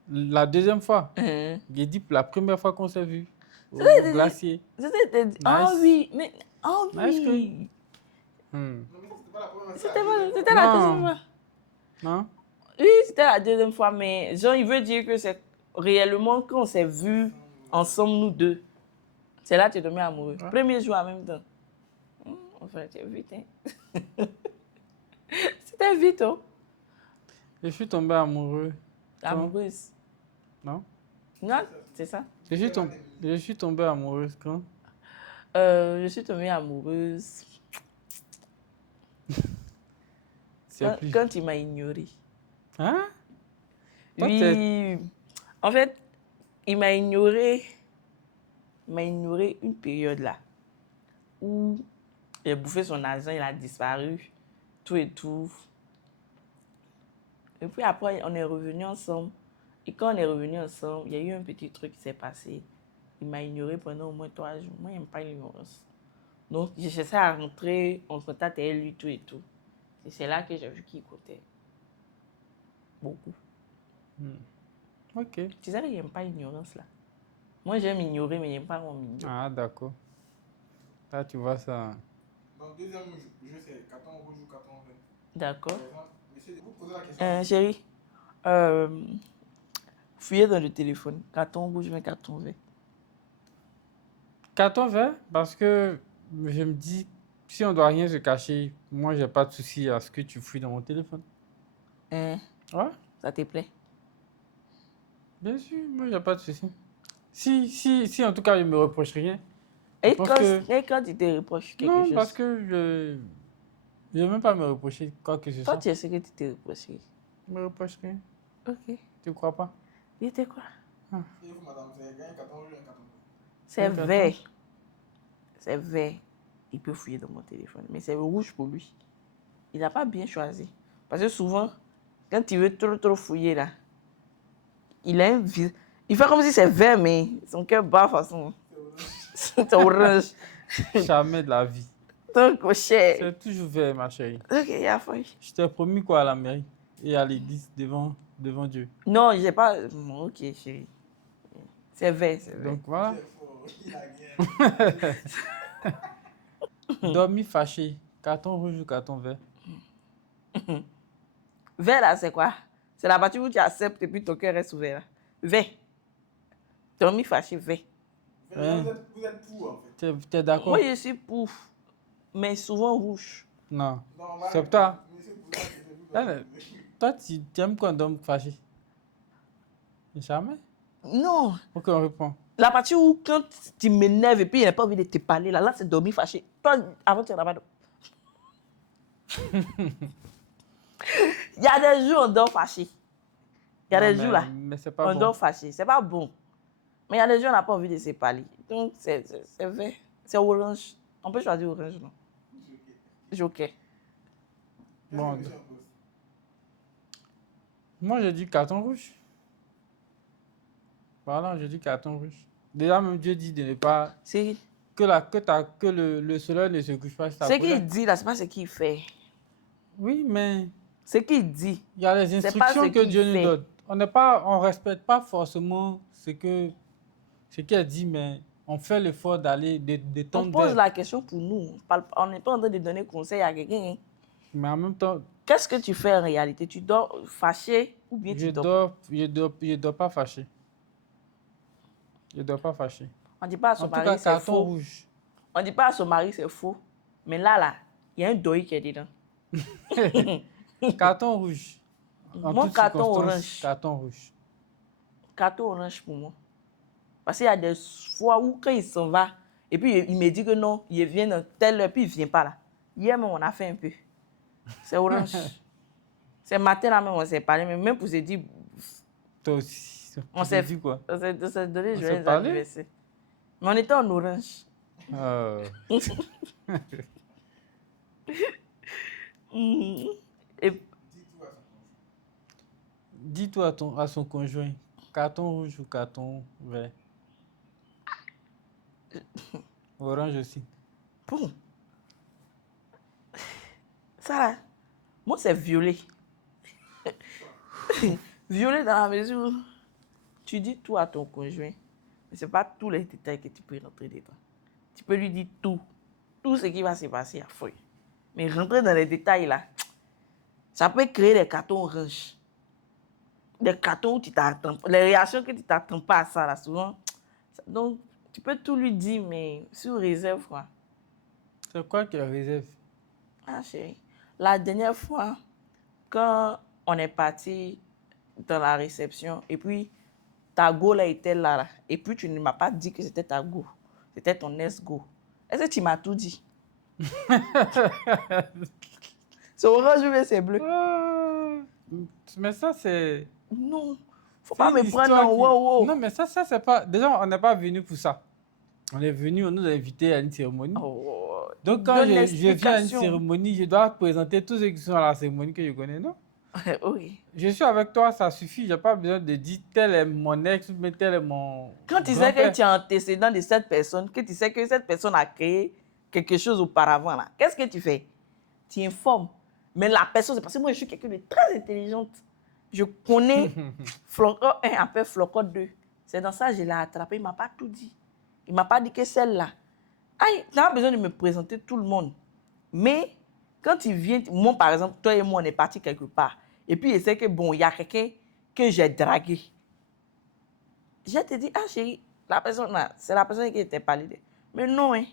la deuxième fois. Hein. J'ai dit pour la première fois qu'on s'est vu au glacier. C'était... Ah Nice. oui, mais... Ah Nice oui. Hmm. Non, mais c'était pas la première fois. C'était la Non. deuxième fois. Non? Oui, c'était la deuxième fois, mais genre, il veut dire que c'est réellement quand on s'est vus ensemble, nous deux. C'est là que tu es tombé amoureux. Ouais. Premier jour en même temps. Enfin, c'est vite, hein. C'était vite, oh. Je suis tombé amoureux. Amoureuse. Non? Non, c'est ça. Je suis tombé amoureuse quand? Je suis tombée amoureuse C'est plus. quand il m'a ignorée. Hein? Toi, Oui. En fait, il m'a ignorée. Il m'a ignoré une période là où il a bouffé son argent, il a disparu, tout et tout. Et puis après, on est revenus ensemble. Et quand on est revenu ensemble, il y a eu un petit truc qui s'est passé. Il m'a ignoré pendant au moins 3 jours. Moi, j'aime pas l'ignorance. Donc, j'ai cherché à rentrer en contact avec lui, tout et tout. Et c'est là que j'ai vu qu'il comptait beaucoup. Ok. Tu sais que j'aime pas l'ignorance, là. Moi, j'aime ignorer, mais j'aime pas qu'on m'ignore. Ah, d'accord. Là, tu vois ça. Donc, deuxième jeu, c'est carton rouge ou carton vert. D'accord. Par exemple, monsieur, vous posez la question. Chérie, fouiller dans le téléphone. Carton rouge, mais carton vert. Carton vert, parce que je me dis, si on doit rien se cacher, moi, j'ai pas de souci à ce que tu fouilles dans mon téléphone. Hein, Ouais, ça te plaît? bien sûr, moi, j'ai pas de souci. Si, en tout cas, je me reproche rien. Et pense quand, que- et quand tu te reproches quelque Non, chose, parce que je vais même pas me reprocher quoi que ce toi, soit. tu sais que tu te reproches. Je me reproche rien. Ok. Tu crois pas? Il était quoi? Et vous, madame, c'est un carton rouge ou un carton vert. C'est Un carton. vert. C'est vert. Il peut fouiller dans mon téléphone. Mais c'est rouge pour lui. Il n'a pas bien choisi. Parce que souvent, quand il veut trop fouiller, là, il a un vis. Il fait comme si c'est vert, mais son cœur bat façon. C'est orange. Jamais de la vie. Donc, oh, cher. C'est toujours vert, ma chérie. Ok, il a failli. Je t'ai promis quoi à la mairie et à l'église devant Dieu. Non, j'ai pas. Ok, chérie. C'est vert, c'est vert. Donc voilà. C'est faux, il a gagné. Dormi fâché. Carton rouge ou carton vert? Vert, là, c'est quoi? C'est la partie où tu acceptes et puis ton cœur reste ouvert. Là. Vert. Tommy fâché, vert. Hein? Vous êtes pour, en fait. T'es d'accord? Moi, je suis pour, mais souvent rouge. Non. Non, on va C'est toi. Monsieur, vous êtes- vous Ah, êtes- Toi, tu aimes qu'on dorme fâché? Jamais? Non. Ok, on reprend. La partie où, quand tu m'énerves et puis il n'a pas envie de te parler, là, c'est dormir fâché. Toi, avant, tu n'as pas dormi. Il y a des jours, on dort fâché. Il y a des Non, jours, là, mais c'est pas on bon. dort fâché. C'est pas bon. Mais il y a des jours, on n'a pas envie de se parler. Donc, c'est vert. C'est orange. On peut choisir orange, non? Joker. Bon, Qu'est-ce que monsieur en pose? moi, je dis carton rouge. Voilà, je dis carton rouge. Déjà, même Dieu dit de ne pas... C'est Que le soleil ne se couche pas sur ta ce colère. qu'il dit, là, c'est pas ce qu'il fait. Oui, mais Ce qu'il dit. il y a les C'est pas instructions ce que qu'il Dieu nous fait. donne. On respecte pas forcément ce qu'il a dit, mais on fait l'effort d'aller, de On tendre pose vers. la question pour nous. On n'est pas en train de donner conseil à quelqu'un. Hein. Mais en même temps, Qu'est-ce que tu fais en réalité? Tu dors fâché ou bien tu dors? je dors pas fâché. Je dors pas fâché. On ne dit pas à En son tout mari cas, c'est carton faux. rouge. On ne dit pas à son mari c'est faux. Mais là, il y a un deuil qui est dedans. Carton rouge. En Moi, toutes carton circonstances, orange. Carton rouge. Carton orange pour moi. Parce qu'il y a des fois où quand il s'en va, et puis il me dit que non, il vient dans telle heure, puis il ne vient pas là. Hier même, on a fait un peu. C'est orange. C'est matin là même, on s'est parlé, mais même pour se dire, Toi aussi. On Tu s'est te dis quoi? on s'est donné On s'est joyeux parlé? anniversaire. Mais on était en orange. Mhm. Et Dis-toi à son conjoint, carton rouge ou carton vert? Orange aussi. bon, ça là, moi c'est violet. Violet dans la mesure où tu dis tout à ton conjoint, mais ce n'est pas tous les détails que tu peux rentrer dedans. Tu peux lui dire tout ce qui va se passer à feuille. Mais rentrer dans les détails là, ça peut créer des cartons orange. Des cartons où tu t'attends, les réactions que tu t'attends pas à ça là, souvent. Donc, tu peux tout lui dire, mais sous réserve quoi. C'est quoi qui réserve? Ah chérie, la dernière fois, quand on est parti dans la réception, et puis ta go là était là, et puis tu ne m'as pas dit que c'était ta go, c'était ton ex-go. Est-ce que tu m'as tout dit? C'est orange ou bien c'est bleu? Mais ça, c'est... Non, faut c'est pas une me prendre histoire en qui- wow. Non, mais ça, c'est pas... Déjà, on n'est pas venu pour ça. On est venu, on nous a invités à une cérémonie. Oh, Donc, quand donne je viens à une l'explication. cérémonie, je dois présenter tous ceux qui sont à la cérémonie que je connais, non? Oui. Je suis avec toi, ça suffit. J'ai pas besoin de dire tel est mon ex ou bien tel est mon Quand tu sais grand-père. que tu es antécédent de cette personne, que tu sais que cette personne a créé quelque chose auparavant, là, qu'est-ce que tu fais? Tu informes. Mais la personne, c'est parce que moi, je suis quelqu'un de très intelligente. Je connais Flocon 1 après Flocon 2. C'est dans ça que je l'ai attrapé. Il ne m'a pas tout dit. Il ne m'a pas dit que celle-là. Aïe, tu n'as pas besoin de me présenter tout le monde. Mais quand il vient, moi par exemple, toi et moi, on est partis quelque part. Et puis il sait que bon, il y a quelqu'un que j'ai dragué. Je te dis, ah chérie, la personne là, c'est la personne qui était parlée. Mais non, hein.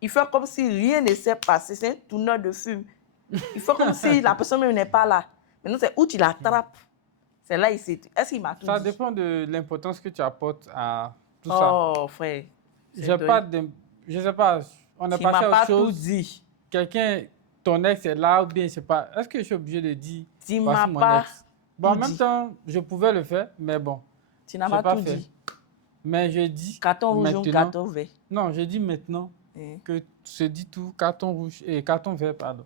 Il fait comme si rien ne s'est passé. C'est un tourneur de film. Il fait comme si la personne même n'est pas là. Maintenant, c'est où tu l'attrapes. C'est là, il sait. Est-ce qu'il m'a tout Ça dit? dépend de l'importance que tu apportes à tout ça. Oh, frère. J'ai pas de... Je sais pas, on est Tu ne passé m'as à autre pas tout chose. dit. Quelqu'un, ton ex est là ou bien je sais pas. Est-ce que je suis obligé de dire Tu ne voici m'as mon pas ex? Bon, en tout même dit. temps, je pouvais le faire, mais bon, Tu n'as j'ai pas pas tout fait. dit. Mais je dis Carton rouge ou maintenant... carton vert. Non, je dis maintenant Hein. que se dit tout carton rouge et carton vert, pardon.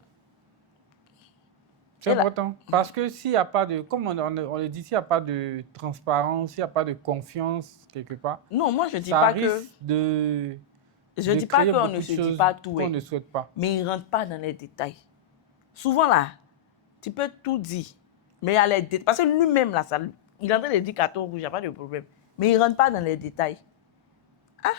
C'est Et là- important. Parce que s'il n'y a pas de, comme on le dit, s'il n'y a pas de transparence, s'il n'y a pas de confiance quelque part, Non, moi, je ne dis ça pas que... risque de Je ne de dis pas créer qu'on beaucoup ne de se dit choses pas tout. qu'on Hein. ne souhaite pas. Mais il ne rentre pas dans les détails. Souvent, là, tu peux tout dire. Mais il y a les détails. Parce que lui-même, là, ça, il est en train de dire carton rouge, il n'y a pas de problème. Mais il ne rentre pas dans les détails. Ah,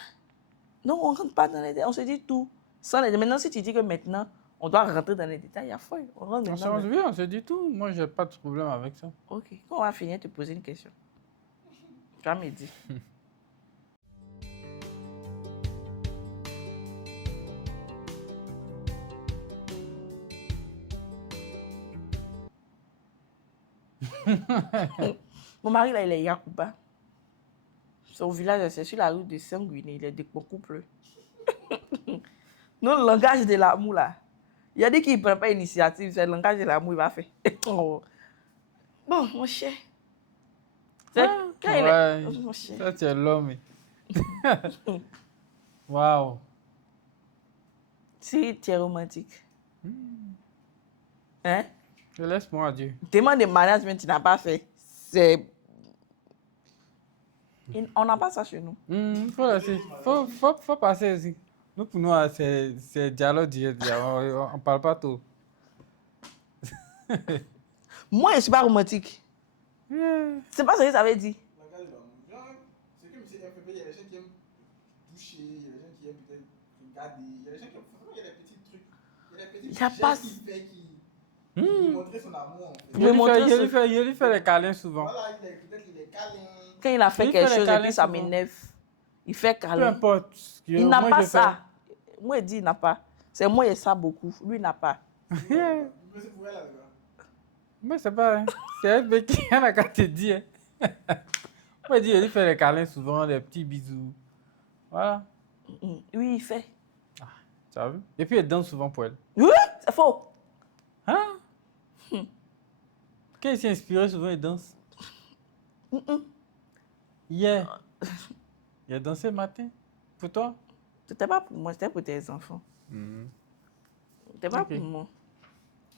non, on ne rentre pas dans les détails. On se dit tout. Sans les... Maintenant, si tu dis que maintenant, on doit rentrer dans les détails, il y a foi. On rentre On se maintenant. oui, on se dit tout. Moi, je n'ai pas de problème avec ça. Ok, quand on va finir, te poser une question. Tu vas me dire. Mon mari, là, il est Yakuba. Son village, c'est sur la route de Saint-Guiné. Il est de beaucoup plus. Non, le langage de l'amour, là. Il a dit qu'il ne prend pas l'initiative. C'est le langage de l'amour, il va faire. Oh. Bon, mon cher. C'est quand il est... Ouais, Oh, mon cher. ça, tu es l'homme. Waouh. Si tu es romantique. Hein? Laisse-moi à Dieu. Demande de management, tu n'as pas fait. C'est... On n'a pas ça chez nous. Faut passer aussi. Nous, pour nous, c'est dialogue direct. On ne parle pas tout. Moi, je ne suis pas romantique. C'est pas ce que ça veut dire. Langage de l'amour. Genre, c'est comme si FPP, il y a des gens qui aiment toucher, il y a des gens qui aiment peut-être regarder, il y a des gens qui aiment. Il y a des petits trucs. Il y a des petits Il y a gestes pas- qu'il fait qui montrer son amour. En fait. Je vais montrer ce- Il lui fait les câlins souvent. Voilà, peut-être il est câlin. Quand il a fait Il quelque fait les chose et câlins puis ça souvent. m'énerve, il fait Peu câlin. importe. Il n'a Moi, pas je ça. Moi, il dit il n'a pas. C'est moi, il ça beaucoup. Lui, il n'a pas. Mais c'est pour elle, là, d'accord. Moi, c'est pas. C'est un mec qui en a qu'à te dire. Moi, il lui fait les câlins souvent, des petits bisous. Voilà. Oui, il fait. Tu as vu? Et puis, il danse souvent pour elle. Oui, c'est faux. Hein? Quand il s'est inspiré, souvent, il danse. Hier, il a dansé le matin. Pour toi? C'était pas pour moi, c'était pour tes enfants. C'était pas Ok. pour moi.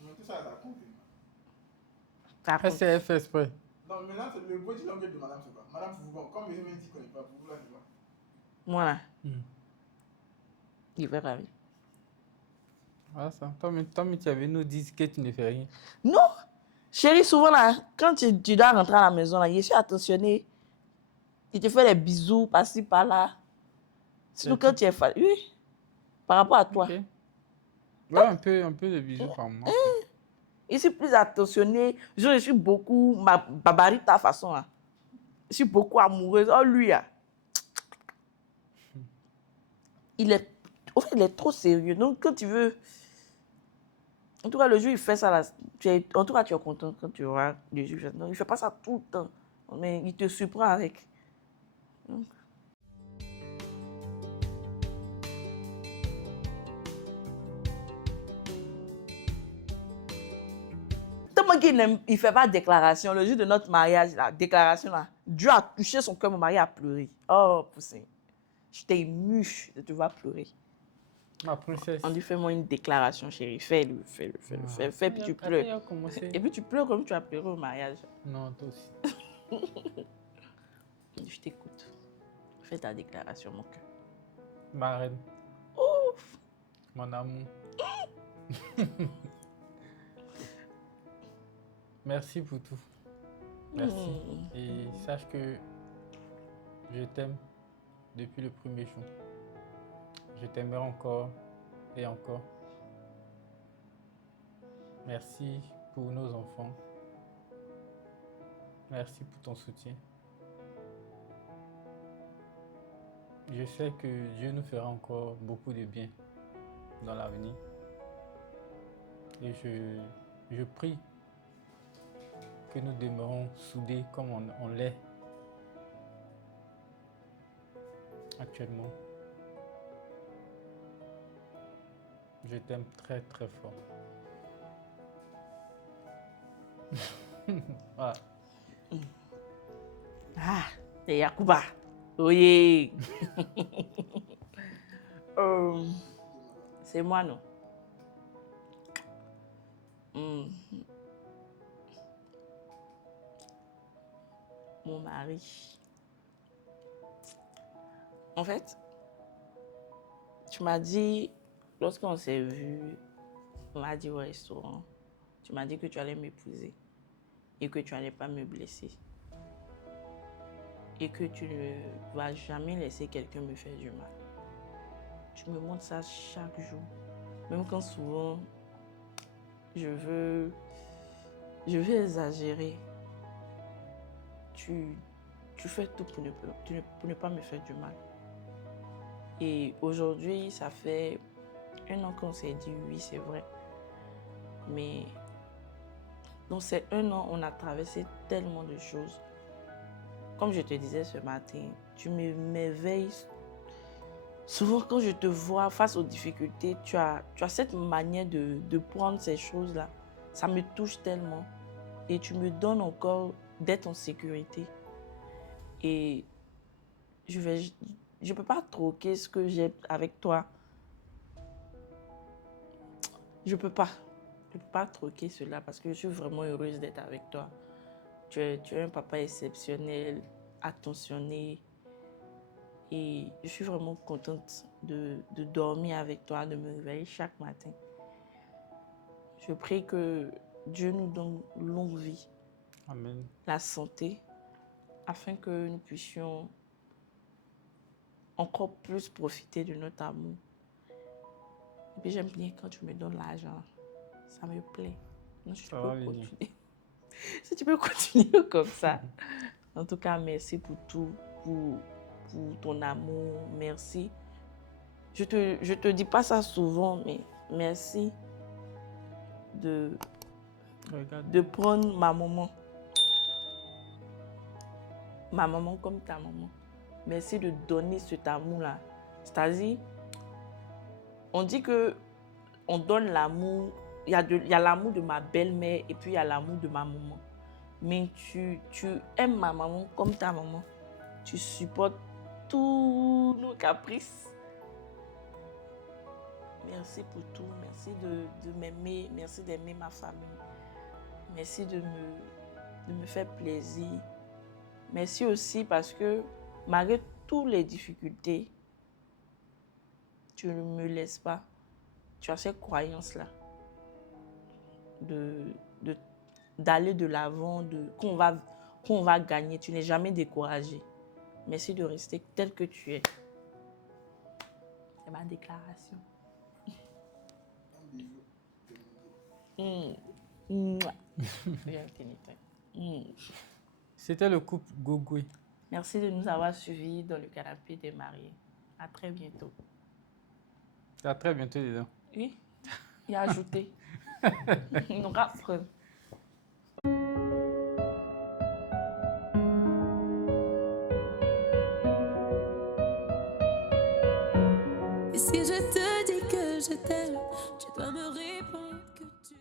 Mais tout ça, ça compte. Ça compte. C'est fait exprès. Non, mais maintenant, c'est le body language de madame, c'est quoi? Madame Fougon, comme les gens disent qu'on n'est pas, pour vous, là, c'est quoi? Moi, là, Hmm. il va ravi. Voilà ça. Toi, tu avais nous dit que tu ne fais rien. Non! Chérie, souvent, là, quand tu dois rentrer à la maison, là, je suis attentionnée. Il te fait des bisous par-ci, par-là. Surtout quand tu es fatigué. Oui. Par rapport à toi. Ok. Ouais, un peu de bisous par mois. Je suis plus attentionnée. Je suis beaucoup babarita façon, là. Je suis beaucoup amoureuse. Oh, lui, là. Il est... En fait, il est trop sérieux. Donc, quand tu veux... En tout cas, le jour, il fait ça, là. En tout cas, tu es content quand tu vois le jour. Non, il ne fait pas ça tout le temps. Mais il te surprend avec. Donc. Tellement qu'il ne fait pas de déclaration. Le jour de notre mariage, la déclaration, là, Dieu a touché son cœur, mon mari a pleuré. Oh, poussin. J'étais émue de te voir pleurer. Ma princesse. On dit fais-moi une déclaration, chérie. Fais-le, fais, puis tu pleures. Il a commencé. Et puis tu pleures comme tu as pleuré au mariage. Non, toi aussi. Je t'écoute. Fais ta déclaration, mon cœur. Ma reine, Ouf! mon amour. Merci pour tout. Merci. Et sache que je t'aime depuis le premier jour. Je t'aimerai encore et encore. Merci pour nos enfants. Merci pour ton soutien. Je sais que Dieu nous fera encore beaucoup de bien dans l'avenir. Et je prie que nous demeurons soudés comme on l'est actuellement. Je t'aime très très fort. Voilà. Ah, c'est Yakuba. Oui. C'est moi, non? Mon mari. En fait, tu m'as dit, lorsqu'on s'est vu, on m'a dit au restaurant, tu m'as dit que tu allais m'épouser et que tu n'allais pas me blesser. Et que tu ne vas jamais laisser quelqu'un me faire du mal. Tu me montres ça chaque jour. Même quand souvent, je veux exagérer. Tu fais tout pour ne pas me faire du mal. Et aujourd'hui, ça fait 1 an qu'on s'est dit oui, c'est vrai. Mais dans ces 1 an, on a traversé tellement de choses. Comme je te disais ce matin, tu m'éveilles. Souvent, quand je te vois face aux difficultés, tu as cette manière de prendre ces choses-là. Ça me touche tellement. Et tu me donnes encore d'être en sécurité. Et je ne peux pas troquer ce que j'ai avec toi. Je ne peux pas troquer cela parce que je suis vraiment heureuse d'être avec toi. Tu es un papa exceptionnel, attentionné. Et je suis vraiment contente de dormir avec toi, de me réveiller chaque matin. Je prie que Dieu nous donne longue vie, Amen. la santé, afin que nous puissions encore plus profiter de notre amour. Et puis j'aime bien quand tu me donnes l'argent. Ça me plaît. Non, si tu peux continuer. Si tu peux continuer comme ça. En tout cas, merci pour tout, pour ton amour. Merci. Je te dis pas ça souvent, mais merci de prendre ma maman. Ma maman comme ta maman. Merci de donner cet amour-là. C'est-à-dire, on dit que on donne l'amour. Il y a l'amour de ma belle-mère et puis il y a l'amour de ma maman. Mais tu aimes ma maman comme ta maman. Tu supportes tous nos caprices. Merci pour tout. Merci de m'aimer. Merci d'aimer ma famille. Merci de me faire plaisir. Merci aussi parce que malgré toutes les difficultés, tu ne me laisses pas. Tu as cette croyance-là d'aller de l'avant, qu'on va gagner. Tu n'es jamais découragé. Merci de rester tel que tu es. C'est ma déclaration. C'était le couple Gogoué. Merci de nous avoir suivis dans le canapé des mariés. À très bientôt. À très bientôt, disons. Oui, il a ajouté. Nous rapprendre. Et si je te dis que je t'aime, tu dois me répondre que tu...